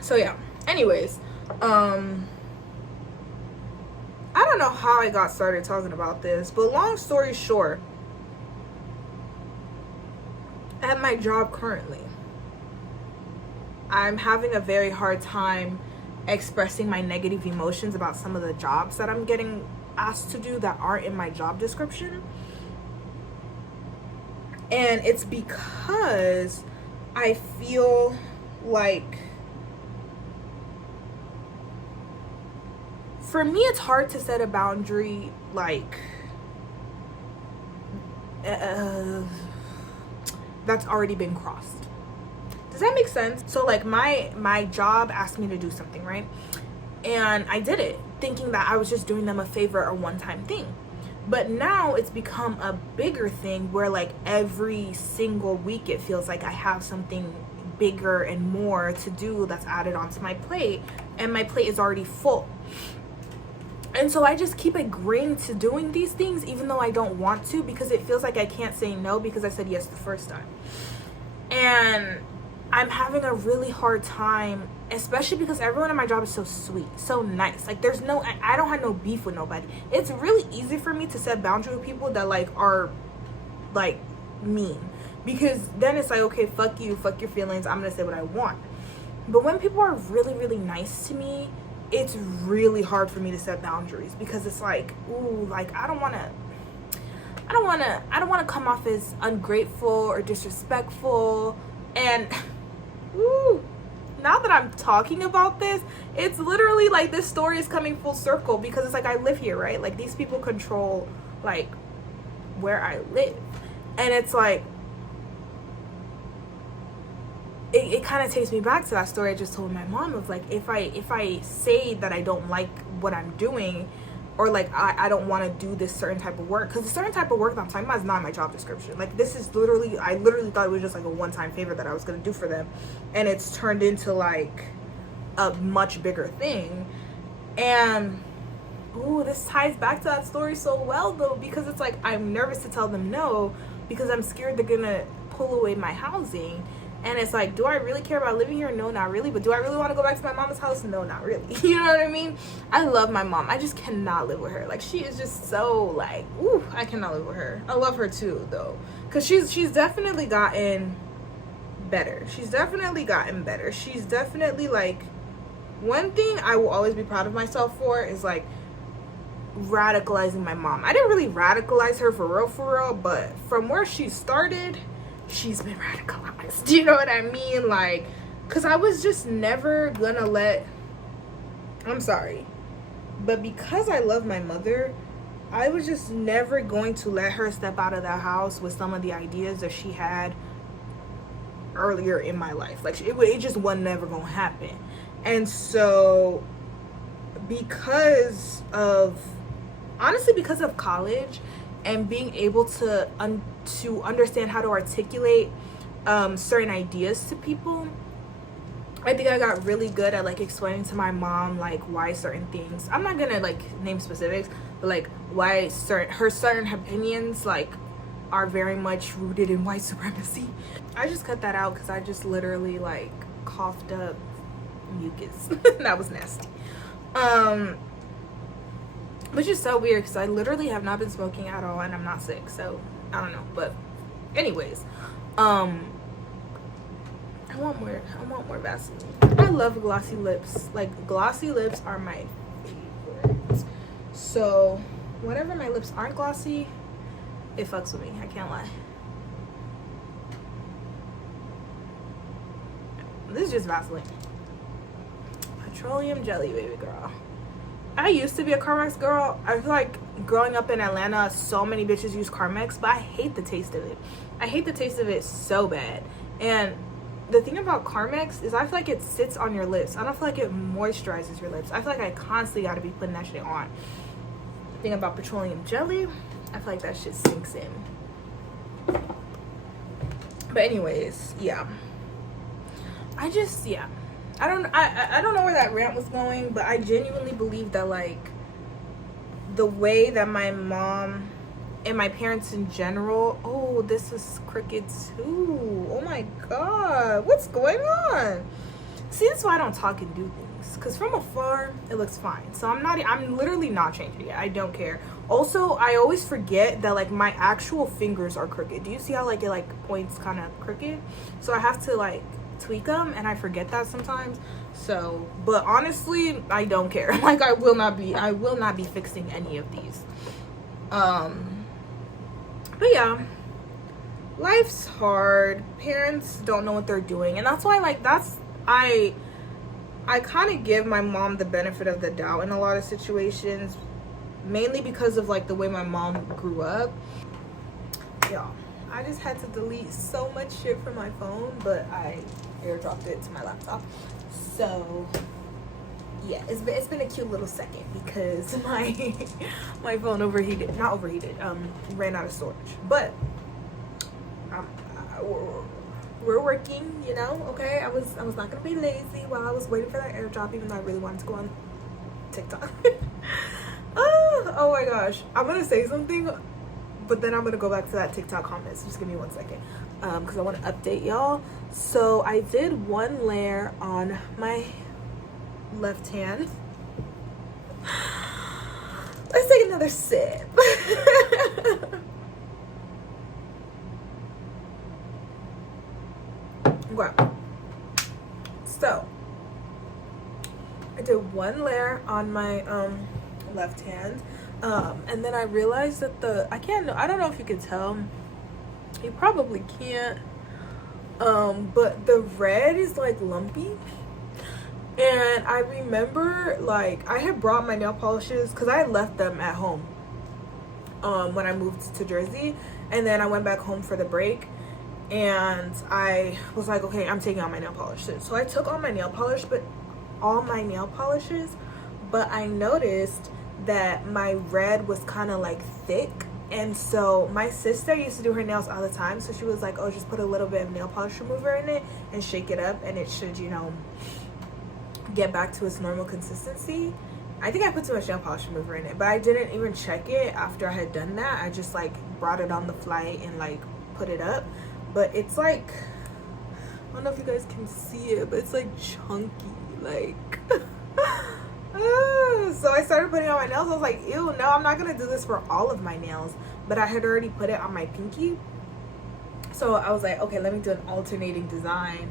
So yeah, anyways, I don't know how I got started talking about this, but long story short, at my job currently, I'm having a very hard time expressing my negative emotions about some of the jobs that I'm getting asked to do that aren't in my job description. And it's because I feel like, for me, it's hard to set a boundary like that's already been crossed. Does that make sense? So like my job asked me to do something, right? And I did it, thinking that I was just doing them a favor or one-time thing. But now it's become a bigger thing where like every single week it feels like I have something bigger and more to do that's added onto my plate, and my plate is already full. And so I just keep agreeing to doing these things even though I don't want to, because it feels like I can't say no because I said yes the first time. And I'm having a really hard time, especially because everyone in my job is so sweet, so nice. Like, I don't have no beef with nobody. It's really easy for me to set boundaries with people that like are like mean, because then it's like, okay, fuck you, fuck your feelings, I'm gonna say what I want. But when people are really, really nice to me, it's really hard for me to set boundaries, because it's like, ooh, like I don't want to come off as ungrateful or disrespectful. And ooh, now that I'm talking about this, it's literally like this story is coming full circle, because it's like I live here, right? Like, these people control like where I live, and it's like it kind of takes me back to that story I just told my mom of like, if I say that I don't like what I'm doing, or like I don't want to do this certain type of work, because the certain type of work that I'm talking about is not in my job description. Like, this is literally, I literally thought it was just like a one-time favor that I was going to do for them, and it's turned into like a much bigger thing. And ooh, this ties back to that story so well though, because it's like I'm nervous to tell them no, because I'm scared they're gonna pull away my housing. And it's like, do I really care about living here? No, not really. But do I really want to go back to my mama's house? No, not really. You know what I mean? I love my mom. I just cannot live with her. Like, she is just so like, ooh, I cannot live with her. I love her too though, because she's definitely gotten better. She's definitely gotten better. She's definitely like, one thing I will always be proud of myself for is like radicalizing my mom. I didn't really radicalize her for real, but from where she started, she's been radicalized. Do you know what I mean? Like, because I was just never gonna let, I'm sorry, but because I love my mother, I was just never going to let her step out of that house with some of the ideas that she had earlier in my life. Like, it just wasn't never gonna happen. And so because of college and being able to understand how to articulate certain ideas to people, I think I got really good at like explaining to my mom like why certain things, I'm not gonna like name specifics, but like why her certain opinions like are very much rooted in white supremacy. I just cut that out because I just literally like coughed up mucus. That was nasty. Which is so weird because I literally have not been smoking at all and I'm not sick, so I don't know. But anyways, I want more Vaseline. I love glossy lips. Like, glossy lips are my favorite. So whenever my lips aren't glossy, it fucks with me. I can't lie. This is just Vaseline. Petroleum jelly, baby girl. I used to be a Carmex girl. I feel like growing up in Atlanta, so many bitches use Carmex, but I hate the taste of it. I hate the taste of it so bad. And the thing about Carmex is I feel like it sits on your lips. I don't feel like it moisturizes your lips. I feel like I constantly got to be putting that shit on. The thing about petroleum jelly, I feel like that shit sinks in. But anyways, yeah. I don't know where that rant was going, but I genuinely believe that like the way that my mom and my parents in general, oh, this is crooked too. Oh my god, what's going on? See, that's why I don't talk and do things, because from afar it looks fine. So I'm literally not changing it. I don't care. Also, I always forget that like my actual fingers are crooked. Do you see how like it like points kind of crooked? So I have to like tweak them, and I forget that sometimes. So, but honestly, I don't care. Like, I will not be fixing any of these. But yeah, life's hard. Parents don't know what they're doing, and that's why like I kind of give my mom the benefit of the doubt in a lot of situations, mainly because of like the way my mom grew up. Yeah, I just had to delete so much shit from my phone, but I airdropped it to my laptop. So yeah, it's been a cute little second because my phone ran out of storage. But we're working, you know. Okay, I was not gonna be lazy while I was waiting for that airdrop, even though I really wanted to go on TikTok. Oh my gosh, I'm gonna say something, but then I'm gonna go back to that TikTok comments. Just give me 1 second, because I want to update y'all. So I did one layer on my left hand. Let's take another sip. Okay. So I did one layer on my left hand, and then I realized that I don't know if you can tell. You probably can't. But the red is like lumpy. And I remember like I had brought my nail polishes because I had left them at home when I moved to Jersey, and then I went back home for the break, and I was like, okay, I'm taking all my nail polishes. So I took all my nail polishes, but I noticed that my red was kind of like thick. And so my sister used to do her nails all the time, so she was like, oh, just put a little bit of nail polish remover in it and shake it up, and it should, you know, get back to its normal consistency. I think I put too much nail polish remover in it, but I didn't even check it after I had done that. I just like brought it on the flight and like put it up. But it's like, I don't know if you guys can see it, but it's like chunky, like so I started putting on my nails. I was like, ew, no, I'm not gonna do this for all of my nails. But I had already put it on my pinky, So I was like, okay, let me do an alternating design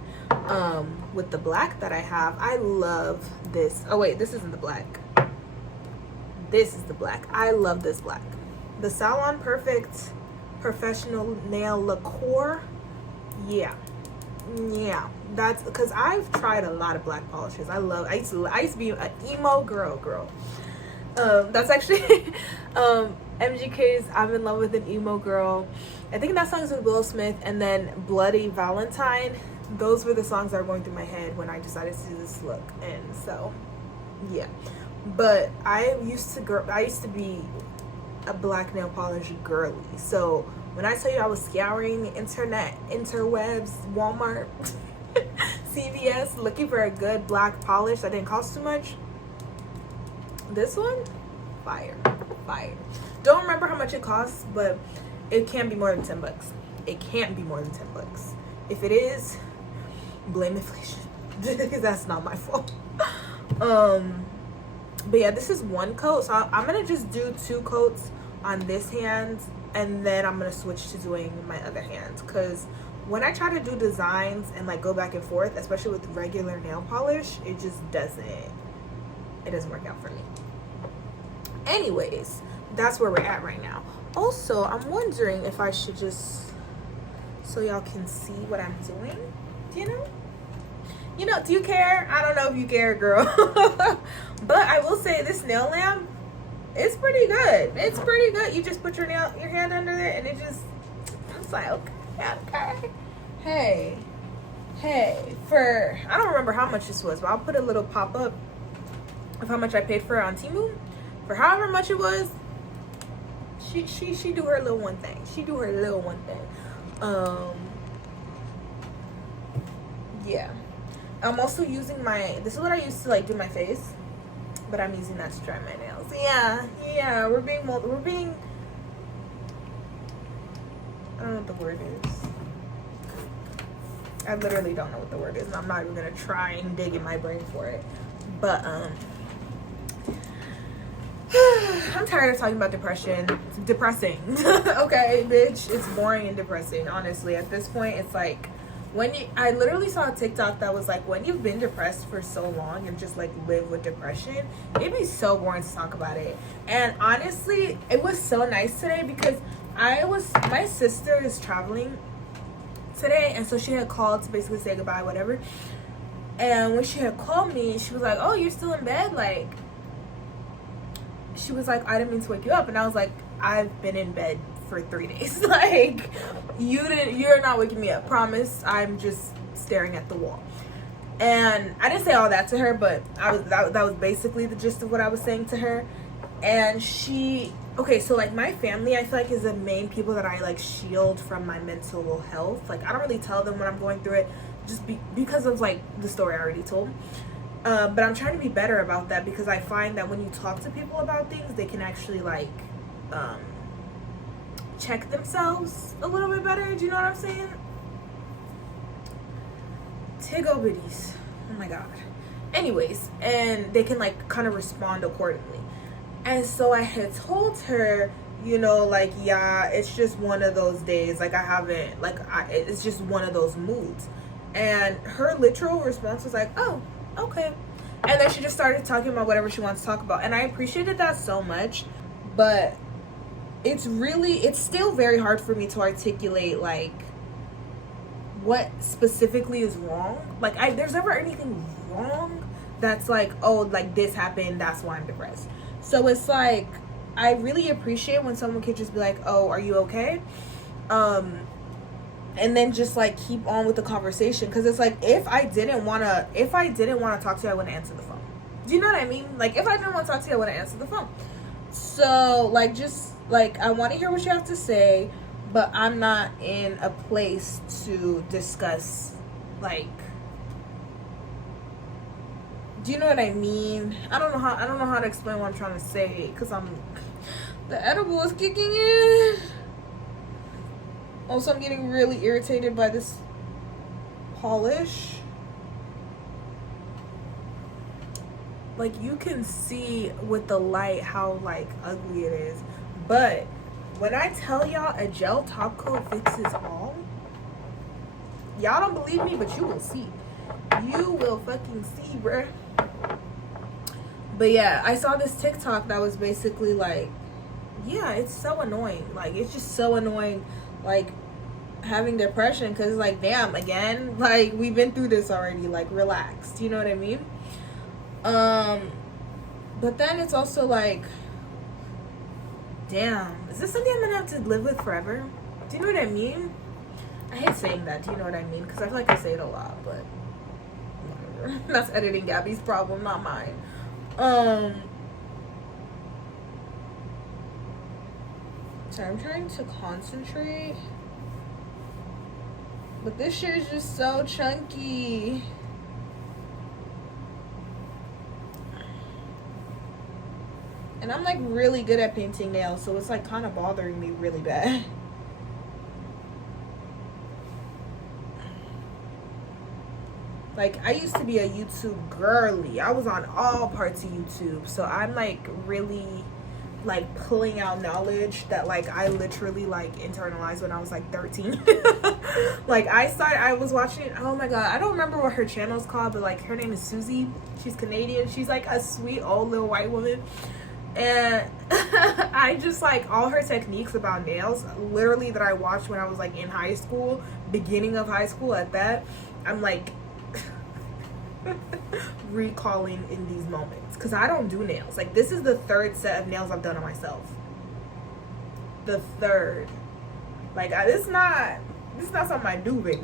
with the black that I have. I love this. Oh wait, this isn't the black. This is the black. I love this black. The Salon Perfect Professional Nail Lacquer. Yeah. Yeah. That's because I've tried a lot of black polishes. I used to be an emo girl. That's actually MGK's I'm in love with an emo girl. I think that song's with Will Smith, and then Bloody Valentine. Those were the songs that were going through my head when I decided to do this look. And so yeah. But I used to be a black nail polish girly. So when I tell you I was scouring the internet, interwebs, Walmart, CVS, looking for a good black polish that didn't cost too much, this one, fire. Don't remember how much it costs, but it can't be more than $10. It can't be more than $10. If it is, blame inflation, because that's not my fault. But yeah, this is one coat, so I'm gonna just do 2 coats on this hand, and then I'm gonna switch to doing my other hand, because when I try to do designs and like go back and forth, especially with regular nail polish, it doesn't work out for me. Anyways, that's where we're at right now. Also, I'm wondering if I should just, so y'all can see what I'm doing, do you care? I don't know if you care, girl. But I will say this nail lamp, it's pretty good. It's pretty good. You just put your hand under there, and it's like, okay. Hey, I don't remember how much this was, but I'll put a little pop-up of how much I paid for it on Temu. For however much it was, she do her little one thing. Yeah. I'm also using this is what I used to like do my face, but I'm using that to dry my nails. Yeah, we're being, I don't know what the word is. I literally don't know what the word is, and I'm not even gonna try and dig in my brain for it. But I'm tired of talking about depression. It's depressing. Okay, bitch, it's boring and depressing. Honestly, at this point, it's like, I literally saw a TikTok that was like, when you've been depressed for so long and just like live with depression, it'd be so boring to talk about it. And honestly, it was so nice today because my sister is traveling today, and so she had called to basically say goodbye, whatever. And when she had called me, she was like, oh, you're still in bed? Like, she was like, I didn't mean to wake you up. And I was like, I've been in bed for 3 days. Like, you're not waking me up, promise. I'm just staring at the wall. And I didn't say all that to her, but that was basically the gist of what I was saying to her. And okay, so like my family, I feel like, is the main people that I like shield from my mental health. Like, I don't really tell them when I'm going through it, just because of like the story I already told. But I'm trying to be better about that, because I find that when you talk to people about things, they can actually like check themselves a little bit better. Do you know what I'm saying? Tiggo bitties. Oh my god. Anyways, and they can like kind of respond accordingly. And so I had told her, like, yeah, it's just one of those days. Like, it's just one of those moods. And her literal response was like, oh, okay. And then she just started talking about whatever she wants to talk about. And I appreciated that so much. But it's still very hard for me to articulate, like, what specifically is wrong. Like, there's never anything wrong that's like, oh, like, this happened, that's why I'm depressed. So it's like, I really appreciate when someone could just be like, oh, are you okay? And then just like keep on with the conversation. Because it's like, if I didn't want to talk to you, I wouldn't answer the phone. Do you know what I mean? Like, if I didn't want to talk to you, I wouldn't answer the phone. So like, just like, I want to hear what you have to say, but I'm not in a place to discuss, like, do you know what I mean? I don't know how to explain what I'm trying to say, because the edible is kicking in. Also, I'm getting really irritated by this polish. Like, you can see with the light how, like, ugly it is. But when I tell y'all a gel top coat fixes all, Y'all don't believe me, but you will see. You will fucking see, bruh. But yeah, I saw this TikTok that was basically like, yeah, it's so annoying. Like, it's just so annoying, like, having depression, because, like, damn, again, like, we've been through this already. Like, relax. You know what I mean? But then it's also like, damn, is this something I'm gonna have to live with forever? Do you know what I mean? I hate saying that. Do you know what I mean? Because I feel like I say it a lot, but whatever. That's editing Gabby's problem, not mine. Sorry, I'm trying to concentrate, but this shit is just so chunky. And I'm like really good at painting nails, so it's like kind of bothering me really bad. Like, I used to be a YouTube girly. I was on all parts of YouTube, so I'm like really like pulling out knowledge that like I literally like internalized when I was like 13. Like, I was watching, oh my god, I don't remember what her channel's called, but like her name is Susie. She's Canadian. She's like a sweet old little white woman. And I just like all her techniques about nails, literally, that I watched when I was like in high school, beginning of high school at that, I'm like recalling in these moments, because I don't do nails. Like, this is the third set of nails I've done on myself. The third. Like, this is not something I do, baby,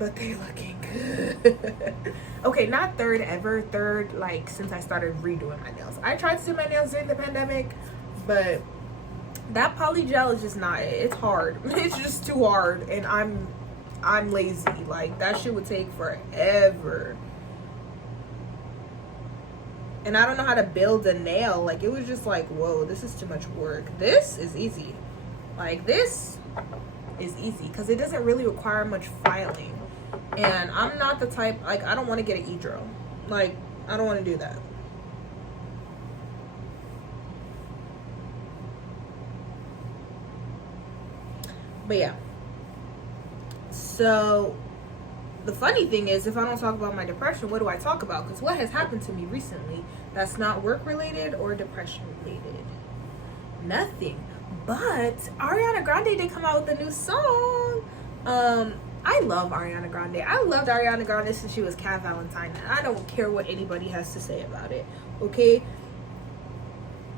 but they looking good. Okay, not third ever, third like since I started redoing my nails. I tried to do my nails during the pandemic, but that poly gel is just not it. It's hard. It's just too hard, and I'm lazy. Like, that shit would take forever. And I don't know how to build a nail. Like, it was just like, whoa, this is too much work. This is easy. Like, this is easy because it doesn't really require much filing. And I'm not the type, like, I don't want to get an e-drill. Like, I don't want to do that. But yeah. So the funny thing is, if I don't talk about my depression, what do I talk about? Because what has happened to me recently that's not work related or depression related? Nothing. But Ariana Grande did come out with a new song. I love Ariana Grande. I loved Ariana Grande since she was Cat Valentine. And I don't care what anybody has to say about it. Okay?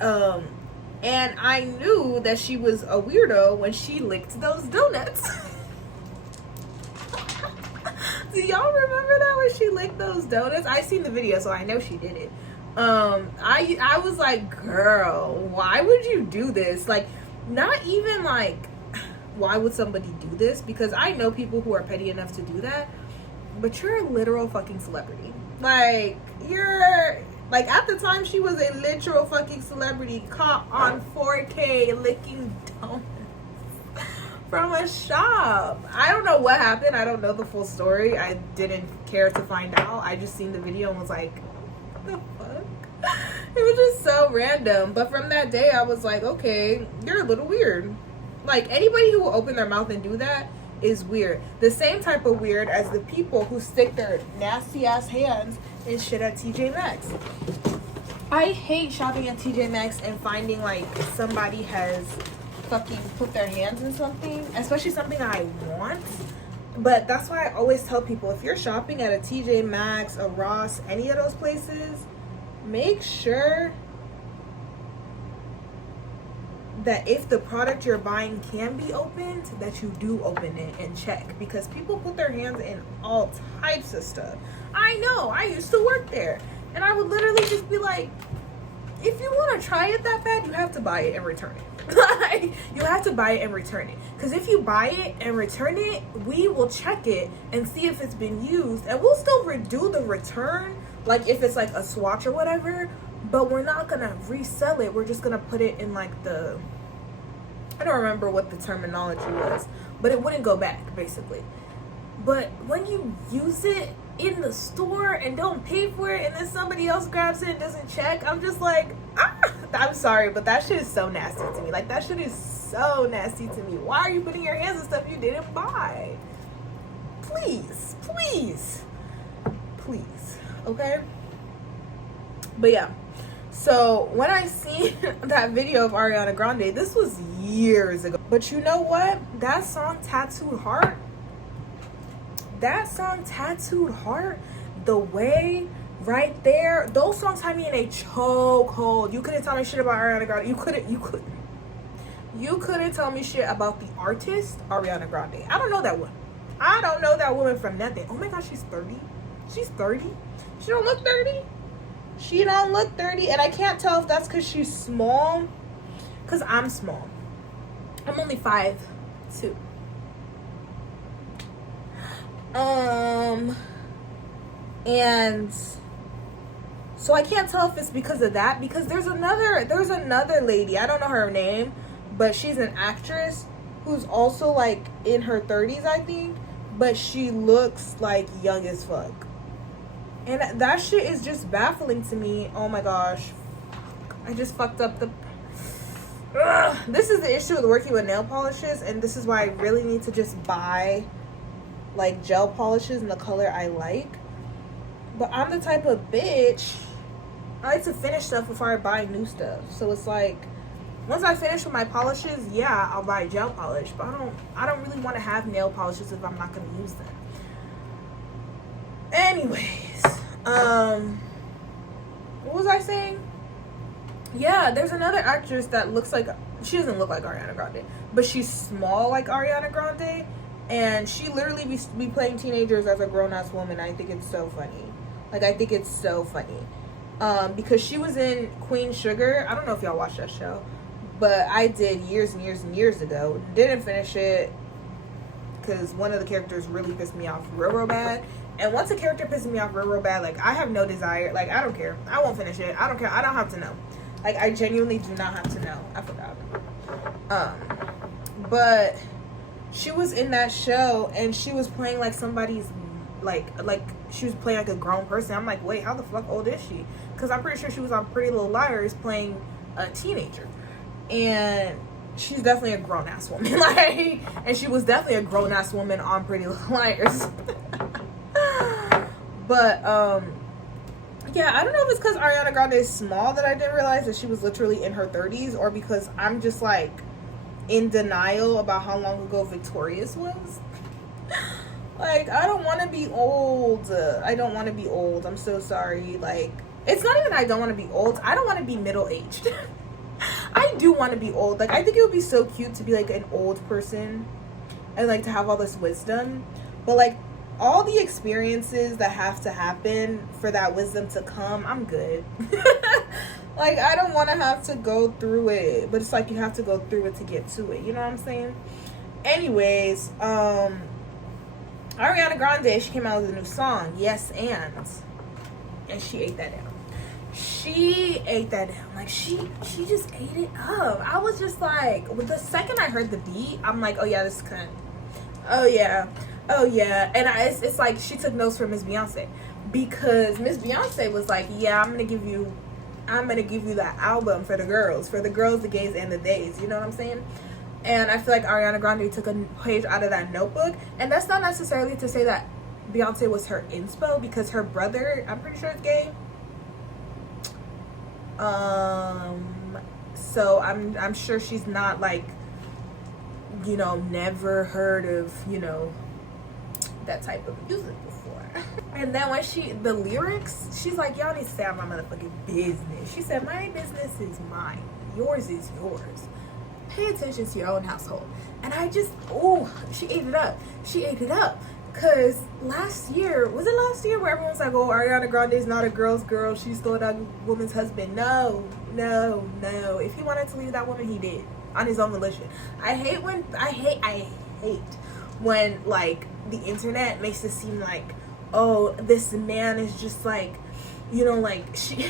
And I knew that she was a weirdo when she licked those donuts. Do y'all remember that when she licked those donuts? I seen the video, so I know she did it. I was like, girl, why would you do this? Like, not even like, why would somebody do this? Because I know people who are petty enough to do that, but you're a literal fucking celebrity. Like, you're, like, at the time she was a literal fucking celebrity, caught on 4K licking donuts from a shop. I don't know what happened. I don't know the full story. I didn't care to find out. I just seen the video and was like, what the fuck? It was just so random. But from that day, I was like, okay, you're a little weird. Like, anybody who will open their mouth and do that is weird. The same type of weird as the people who stick their nasty ass hands in shit at TJ Maxx. I hate shopping at TJ Maxx and finding like somebody has fucking put their hands in something, especially something I want. But that's why I always tell people, if you're shopping at a TJ Maxx, a Ross, any of those places, make sure that if the product you're buying can be opened, that you do open it and check, because people put their hands in all types of stuff. I know, I used to work there, and I would literally just be like, if you want to try it that bad, you have to buy it and return it. Like, you have to buy it and return it, because if you buy it and return it, we will check it and see if it's been used, and we'll still redo the return, like if it's like a swatch or whatever, but we're not gonna resell it. We're just gonna put it in like the, I don't remember what the terminology was, but it wouldn't go back basically. But when you use it in the store and don't pay for it, and then somebody else grabs it and doesn't check, I'm just like, I'm sorry, but that shit is so nasty to me. Like, that shit is so nasty to me. Why are you putting your hands in stuff you didn't buy? please, please, please, okay? But yeah, so when I seen that video of Ariana Grande, this was years ago. But you know what? That song, Tattooed Heart, the way right there, those songs had me in a chokehold. You couldn't tell me shit about Ariana Grande. You couldn't tell me shit about the artist Ariana Grande. I don't know that woman from nothing. Oh my gosh, she's 30. She's 30. She don't look 30. She don't look 30, and I can't tell if that's because she's small, because I'm small. I'm only 5'2". And so I can't tell if it's because of that, because there's another lady, I don't know her name, but she's an actress who's also like in her 30s, I think, but she looks like young as fuck. And that shit is just baffling to me. Oh my gosh. I just fucked up the... Ugh. This is the issue with working with nail polishes, and this is why I really need to just buy like gel polishes in the color I like. But I'm the type of bitch, I like to finish stuff before I buy new stuff. So it's like, once I finish with my polishes, yeah, I'll buy gel polish. But I don't really want to have nail polishes if I'm not going to use them. Anyways, what was I saying? Yeah, there's another actress that looks like, she doesn't look like Ariana Grande, but she's small like Ariana Grande, and she literally be playing teenagers as a grown-ass woman. I think it's so funny. Like, I think it's so funny. Because she was in Queen Sugar. I don't know if y'all watched that show, but I did years and years and years ago. Didn't finish it because one of the characters really pissed me off real bad. And once a character pisses me off real bad, like, I have no desire. Like, I don't care. I won't finish it. I don't care. I don't have to know. Like, I genuinely do not have to know. I forgot. But she was in that show, and she was playing, like, somebody's, like, she was playing, like, a grown person. I'm like, wait, how the fuck old is she? Because I'm pretty sure she was on Pretty Little Liars playing a teenager. And she's definitely a grown-ass woman. Like, and she was definitely a grown-ass woman on Pretty Little Liars. But, yeah, I don't know if it's because Ariana Grande is small that I didn't realize that she was literally in her 30s, or because I'm just, like, in denial about how long ago Victorious was. Like, I don't want to be old. I don't want to be old. I'm so sorry. Like, it's not even I don't want to be old. I don't want to be middle-aged. I do want to be old. Like, I think it would be so cute to be, like, an old person and, like, to have all this wisdom. But, like, all the experiences that have to happen for that wisdom to come, I'm good. Like, I don't want to have to go through it, but it's like you have to go through it to get to it. You know what I'm saying? Anyways, Ariana Grande, she came out with a new song, Yes and she ate that down. She ate that down. Like, she just ate it up. I was just like, with the second I heard the beat, I'm like, oh yeah, this is cunt. Oh yeah. And it's like she took notes from Miss Beyonce, because Miss Beyonce was like, yeah, I'm gonna give you that album for the girls, the gays, and the days. You know what I'm saying? And I feel like Ariana Grande took a page out of that notebook. And that's not necessarily to say that Beyonce was her inspo, because her brother, I'm pretty sure, is gay. So I'm sure she's not, like, you know, never heard of, you know, that type of music before. And then when the lyrics, she's like, y'all need to stay out of my motherfucking business. She said, my business is mine, yours is yours. Pay attention to your own household. And I just, she ate it up. Because last year where everyone was like, oh, Ariana Grande is not a girl's girl, she's still that woman's husband. No. If he wanted to leave that woman, he did, on his own volition. I hate when like the internet makes it seem like, oh, this man is just like, you know, like, she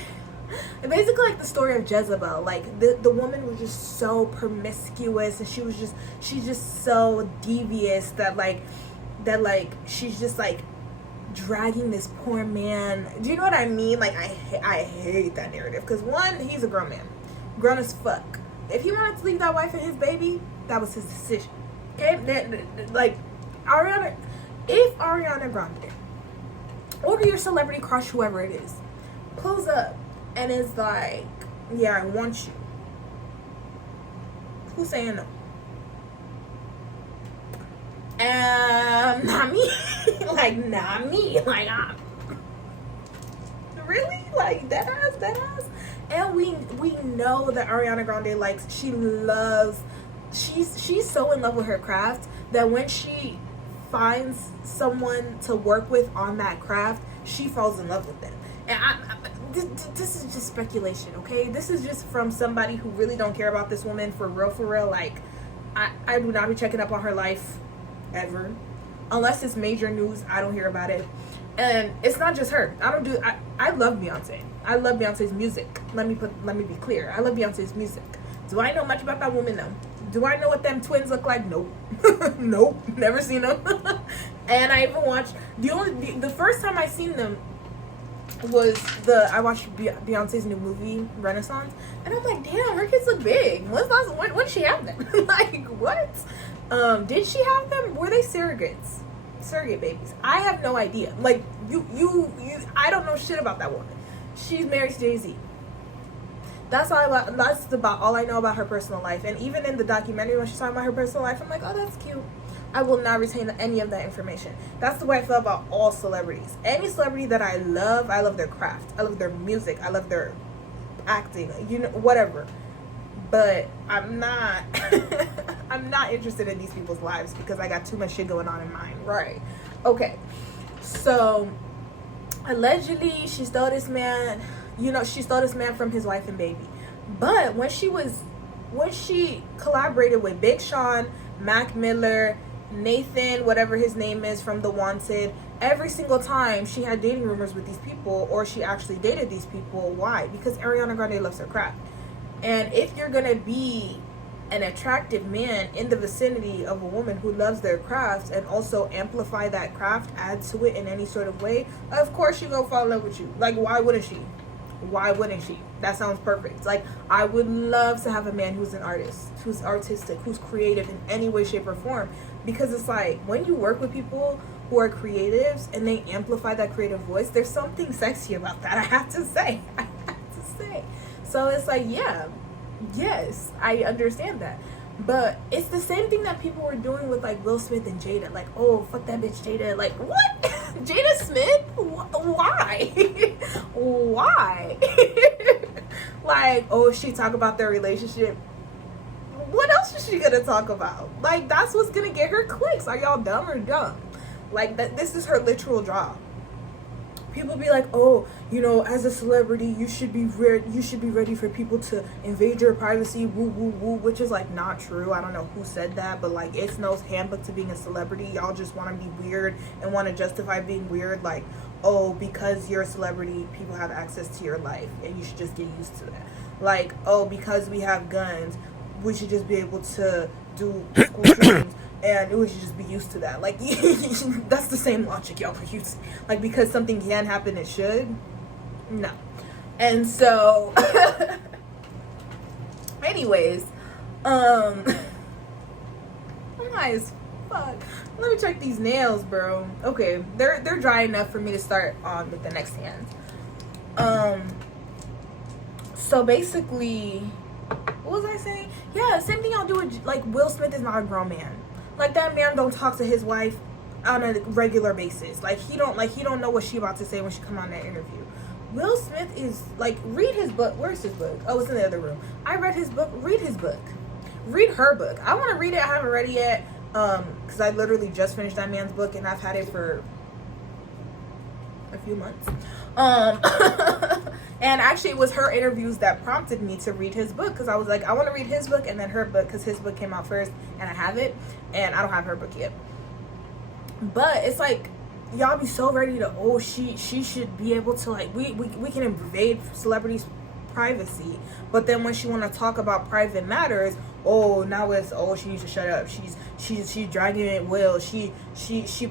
basically like the story of Jezebel. Like, the woman was just so promiscuous, and she's just so devious that she's just like dragging this poor man. Do you know what I mean? Like, I hate that narrative, because one, he's a grown man, grown as fuck. If he wanted to leave that wife and his baby, that was his decision. Okay, like, Ariana, if Ariana Grande or your celebrity crush, whoever it is, pulls up and is like, yeah, I want you, who's saying no? Not me. Like, not me. Like, really? Like, that ass. And we know that Ariana Grande likes, she's so in love with her craft that when she finds someone to work with on that craft, she falls in love with them. And this is just speculation, okay? This is just from somebody who really don't care about this woman for real. Like, I do not be checking up on her life ever. Unless it's major news, I don't hear about it. And it's not just her. I love Beyonce. I love Beyonce's music. Let me be clear. I love Beyonce's music. Do I know much about that woman? No. Do I know what them twins look like? Nope. Nope. Never seen them. And I even watched the first time I seen them was I watched Beyonce's new movie Renaissance, and I'm like, damn, her kids look big. When did she have them? Like, what? Did she have them? Were they surrogate babies? I have no idea. Like, you I don't know shit about that woman. She's married to Jay-Z. That's about all I know about her personal life. And even in the documentary when she's talking about her personal life, I'm like, oh, that's cute. I will not retain any of that information. That's the way I feel about all celebrities. Any celebrity that I love their craft. I love their music. I love their acting. You know, whatever. But I'm not I'm not interested in these people's lives because I got too much shit going on in mine. Right. Okay. So allegedly she stole this man, from his wife and baby. But when she collaborated with Big Sean, Mac Miller, Nathan, whatever his name is from The Wanted, every single time she had dating rumors with these people, or she actually dated these people. Why? Because Ariana Grande loves her craft. And if you're gonna be an attractive man in the vicinity of a woman who loves their craft and also amplify that craft, add to it in any sort of way, of course she gonna fall in love with you. Like, why wouldn't she? Why wouldn't she? That sounds perfect. Like, I would love to have a man who's an artist, who's artistic, who's creative in any way, shape, or form. Because it's like, when you work with people who are creatives and they amplify that creative voice, there's something sexy about that, I have to say. So it's like, yeah, yes, I understand that. But it's the same thing that people were doing with, like, Will Smith and Jada. Like, oh, fuck that bitch Jada. Like, what? Jada Smith? Why? Why? Like, oh, she talk about their relationship. What else is she gonna talk about? Like, that's what's gonna get her clicks. Are y'all dumb or dumb? Like, this is her literal job. People be like, oh, as a celebrity, you should be ready for people to invade your privacy, woo, woo, woo, which is, like, not true. I don't know who said that, but, like, it's no handbook to being a celebrity. Y'all just want to be weird and want to justify being weird. Like, oh, because you're a celebrity, people have access to your life, and you should just get used to that. Like, oh, because we have guns, we should just be able to do school shootings. And we should just be used to that. Like, that's the same logic y'all are using. Like, because something can happen, it should. No. And so, anyways, I'm high as fuck. Let me check these nails, bro. Okay, they're dry enough for me to start on with the next hand. So basically, what was I saying? Yeah, same thing y'all do with, like, Will Smith is not a grown man. Like, that man don't talk to his wife on a regular basis. Like, he don't know what she about to say when she come on that interview. Will Smith is, like, read his book. Where's his book? Oh, it's in the other room. I read his book. Read his book. Read her book. I want to read it. I haven't read it yet. Because I literally just finished that man's book, and I've had it for a few months. And actually, it was her interviews that prompted me to read his book, because I was like, I want to read his book and then her book, because his book came out first and I have it, and I don't have her book yet. But it's like, y'all be so ready to, oh, she should be able to, like, we can invade celebrities' privacy, but then when she want to talk about private matters, oh, now it's, oh, she needs to shut up, she's dragging it, Will, she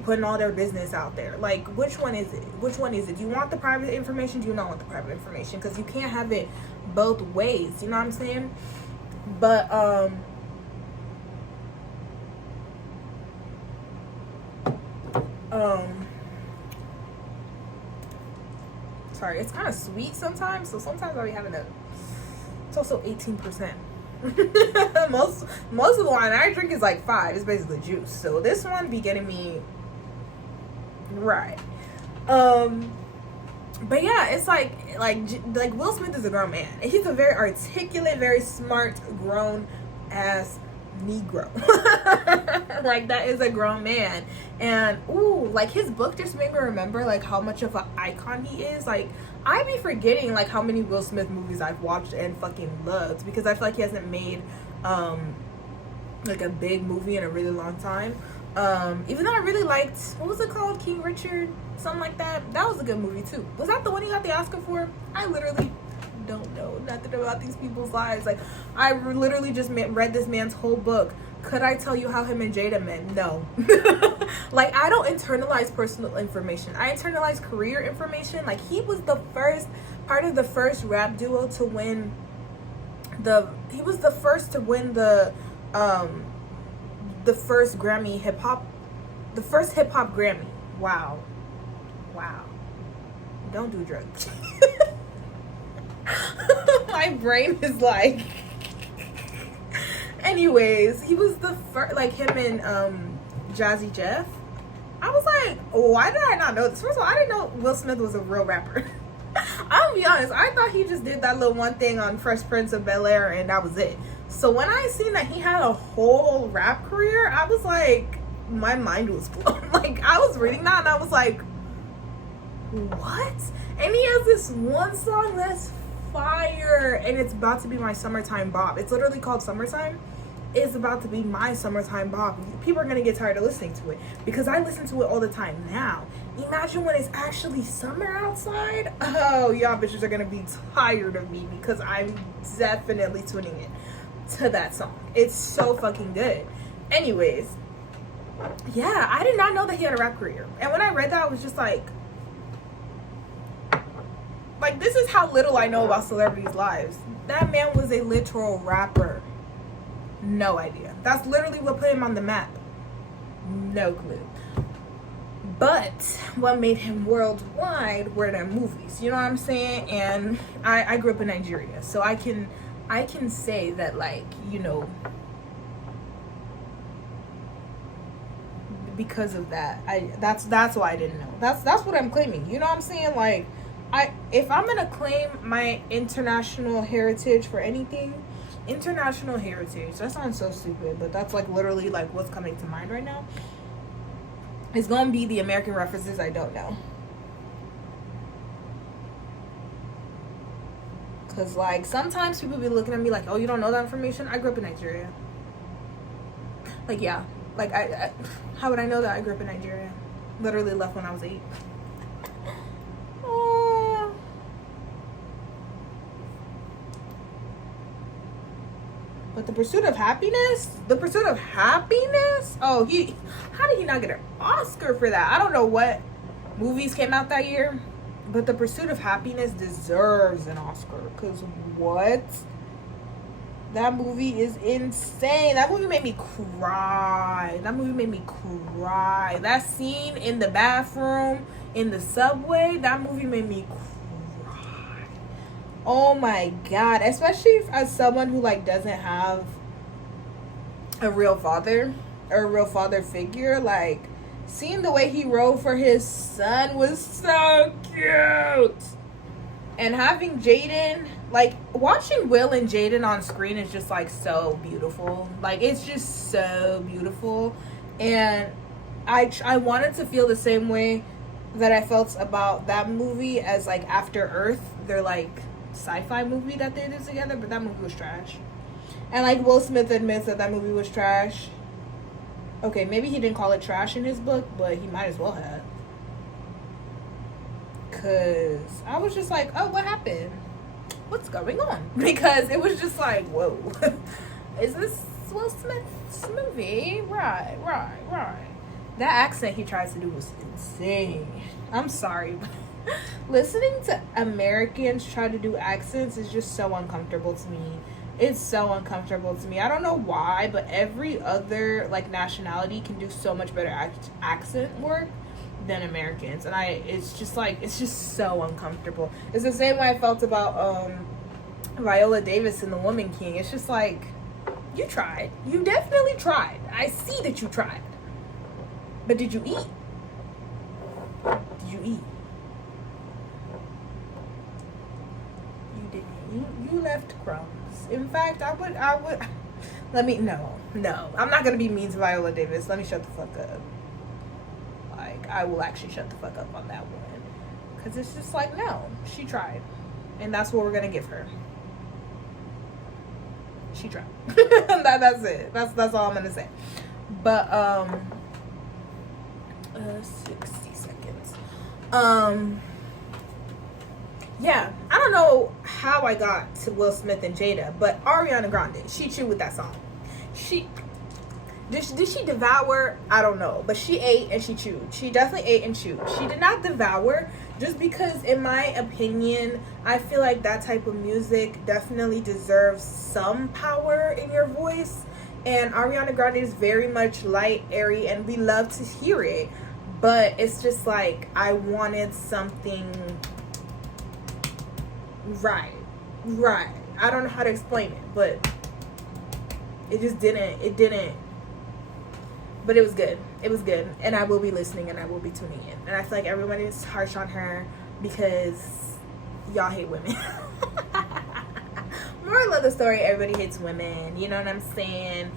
putting all their business out there. Like, which one is it? Do you want the private information? Do you not want the private information? Because you can't have it both ways, you know what I'm saying? But Sorry, it's kind of sweet sometimes, so sometimes I'll be having a. It's also 18%. most of the wine I drink is like 5. It's basically juice. So this one be getting me right. But yeah, it's like Will Smith is a grown man. He's a very articulate, very smart, grown ass Negro. Like, that is a grown man. And ooh, like, his book just made me remember like how much of an icon he is. Like, I be forgetting like how many Will Smith movies I've watched and fucking loved, because I feel like he hasn't made like a big movie in a really long time. Even though I really liked, what was it called, King Richard, something like that. That was a good movie too. Was that the one he got the Oscar for? I literally don't know nothing about these people's lives. Like, I literally just read this man's whole book. Could I tell you how him and Jada met? No. Like, I don't internalize personal information. I internalize career information. Like, he was the first part of the first rap duo to win he was the first to win the first Grammy the first hip hop Grammy. Wow. Don't do drugs. My brain is like. Anyways, he was the first, like, him and Jazzy Jeff. I was like, why did I not know this? First of all, I didn't know Will Smith was a real rapper. I'll be honest, I thought he just did that little one thing on Fresh Prince of Bel-Air and that was it. So when I seen that he had a whole rap career, I was like, my mind was blown. Like, I was reading that and I was like, what? And he has this one song that's fire, and it's about to be my summertime bop. It's literally called Summertime. It's about to be my summertime bop. People are gonna get tired of listening to it because I listen to it all the time now. Imagine when it's actually summer outside. Oh, y'all bitches are gonna be tired of me because I'm definitely tuning in to that song. It's so fucking good. Anyways, yeah, I did not know that he had a rap career, and when I read that, I was just like, this is how little I know about celebrities' lives. That man was a literal rapper. No idea. That's literally what put him on the map. No clue. But what made him worldwide were their movies. You know what I'm saying? And I grew up in Nigeria, so I can say that, like, you know, because of that, that's why I didn't know. That's what I'm claiming. You know what I'm saying? Like, if I'm gonna claim my international heritage for anything, international heritage, that sounds so stupid, but that's like literally like what's coming to mind right now. It's gonna be the American references I don't know. Cause like sometimes people be looking at me like, oh, you don't know that information? I grew up in Nigeria. Like, yeah. Like, I how would I know that I grew up in Nigeria? Literally left when I was 8. But the pursuit of happiness? Oh, how did he not get an Oscar for that? I don't know what movies came out that year, but the pursuit of happiness deserves an Oscar. Because what? That movie is insane. That movie made me cry. That scene in the bathroom, in the subway, that movie made me cry. Oh my god. Especially as someone who like doesn't have a real father or a real father figure, like seeing the way he wrote for his son was so cute. And having Jaden, like watching Will and Jaden on screen is just like so beautiful. Like, it's just so beautiful. And I wanted to feel the same way that I felt about that movie as like After Earth. They're like sci-fi movie that they did together, but that movie was trash. And like Will Smith admits that movie was trash. Okay, maybe he didn't call it trash in his book, but he might as well have. Cause I was just like, oh, what happened? What's going on? Because it was just like, whoa. Is this Will Smith's movie? Right. That accent he tries to do was insane. I'm sorry, but listening to Americans try to do accents is just so uncomfortable to me. It's so uncomfortable to me. I don't know why, but every other like nationality can do so much better accent work than Americans, and it's just like, it's just so uncomfortable. It's the same way I felt about Viola Davis in The Woman King. It's just like, you tried. You definitely tried. I see that you tried. But did you eat? Did you eat? You didn't. You left crumbs. In fact, I would no. I'm not gonna be mean to Viola Davis. Let me shut the fuck up. Like, I will actually shut the fuck up on that one. Because it's just like, no, she tried. And that's what we're gonna give her. She tried. That's it. That's all I'm gonna say. But 60 seconds. Yeah, I don't know how I got to Will Smith and Jada, but Ariana Grande, she chewed with that song. Did she devour? I don't know, but she ate and she chewed. She definitely ate and chewed. She did not devour, just because, in my opinion, I feel like that type of music definitely deserves some power in your voice. And Ariana Grande is very much light, airy, and we love to hear it. But it's just like, I wanted something right. I don't know how to explain it, but it didn't. But it was good. It was good. And I will be listening and I will be tuning in. And I feel like everyone is harsh on her because y'all hate women. Moral of the story, everybody hates women. You know what I'm saying?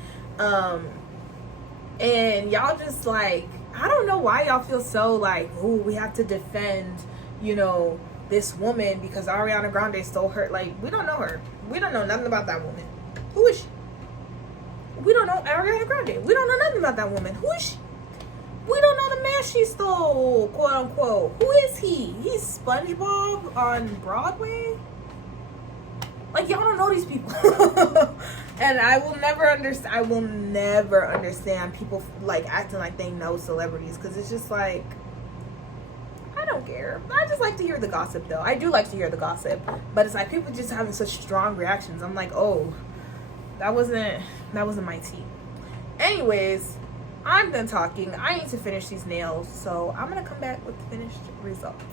And y'all just like, I don't know why y'all feel so like, ooh, we have to defend, this woman because Ariana Grande stole her. Like, we don't know her. We don't know nothing about that woman. Who is she? We don't know Ariana Grande. We don't know nothing about that woman. Who is she? We don't know the man she stole, quote unquote. Who is he? He's SpongeBob on Broadway? Like, y'all don't know these people. And I will never understand people like acting like they know celebrities, because it's just like, I don't care. I just like to hear the gossip, though. I do like to hear the gossip, but it's like people just having such strong reactions. I'm like, oh, that wasn't my tea. Anyways, I'm done talking. I need to finish these nails, so I'm gonna come back with the finished results.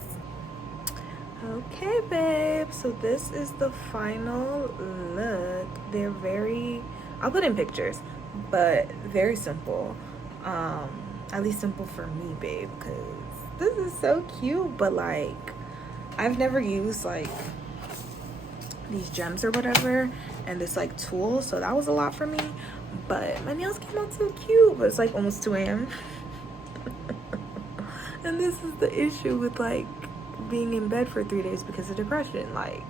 Okay, babe, so this is the final look. They're I'll put in pictures, but very simple. At least simple for me, babe, because this is so cute. But like, I've never used like these gems or whatever, and this like tool, so that was a lot for me. But my nails came out so cute. But it's like almost 2 a.m. and this is the issue with like being in bed for 3 days because of depression. Like,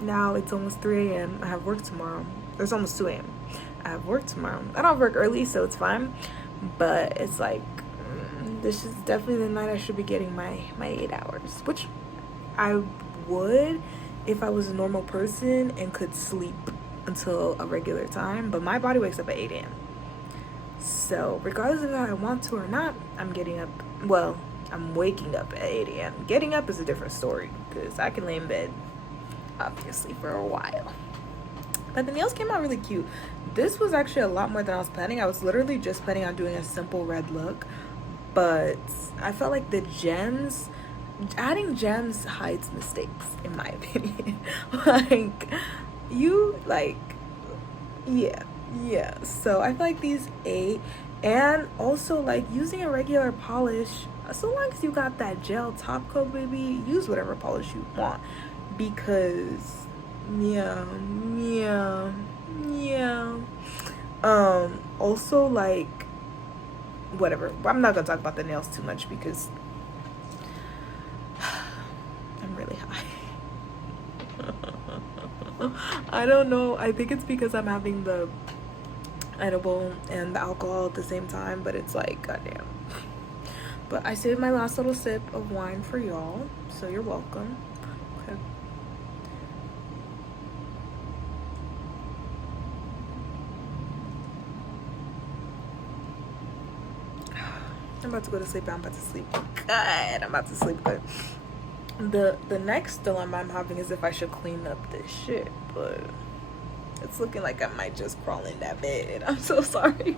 now it's almost 3 a.m. I have work tomorrow. It's almost 2 a.m. I have work tomorrow. I don't work early, so it's fine. But it's like, this is definitely the night I should be getting my 8 hours, which I would if I was a normal person and could sleep until a regular time. But my body wakes up at 8 a.m. So regardless of if I want to or not, I'm getting up. Well, I'm waking up at 8 a.m. Getting up is a different story, because I can lay in bed, obviously, for a while. But the nails came out really cute. This was actually a lot more than I was planning. I was literally just planning on doing a simple red look. But I felt like the gems, adding gems hides mistakes, in my opinion. Yeah. So I feel like these 8. And also, like, using a regular polish, so long as you got that gel top coat, baby, use whatever polish you want. Because, yeah. Also, like, whatever. I'm not gonna talk about the nails too much because I'm really high. I don't know. I think it's because I'm having the edible and the alcohol at the same time, but it's like, goddamn. But I saved my last little sip of wine for y'all, so you're welcome. Okay. I'm about to go to sleep. I'm about to sleep good. The next dilemma I'm having is if I should clean up this shit, but it's looking like I might just crawl in that bed. I'm so sorry.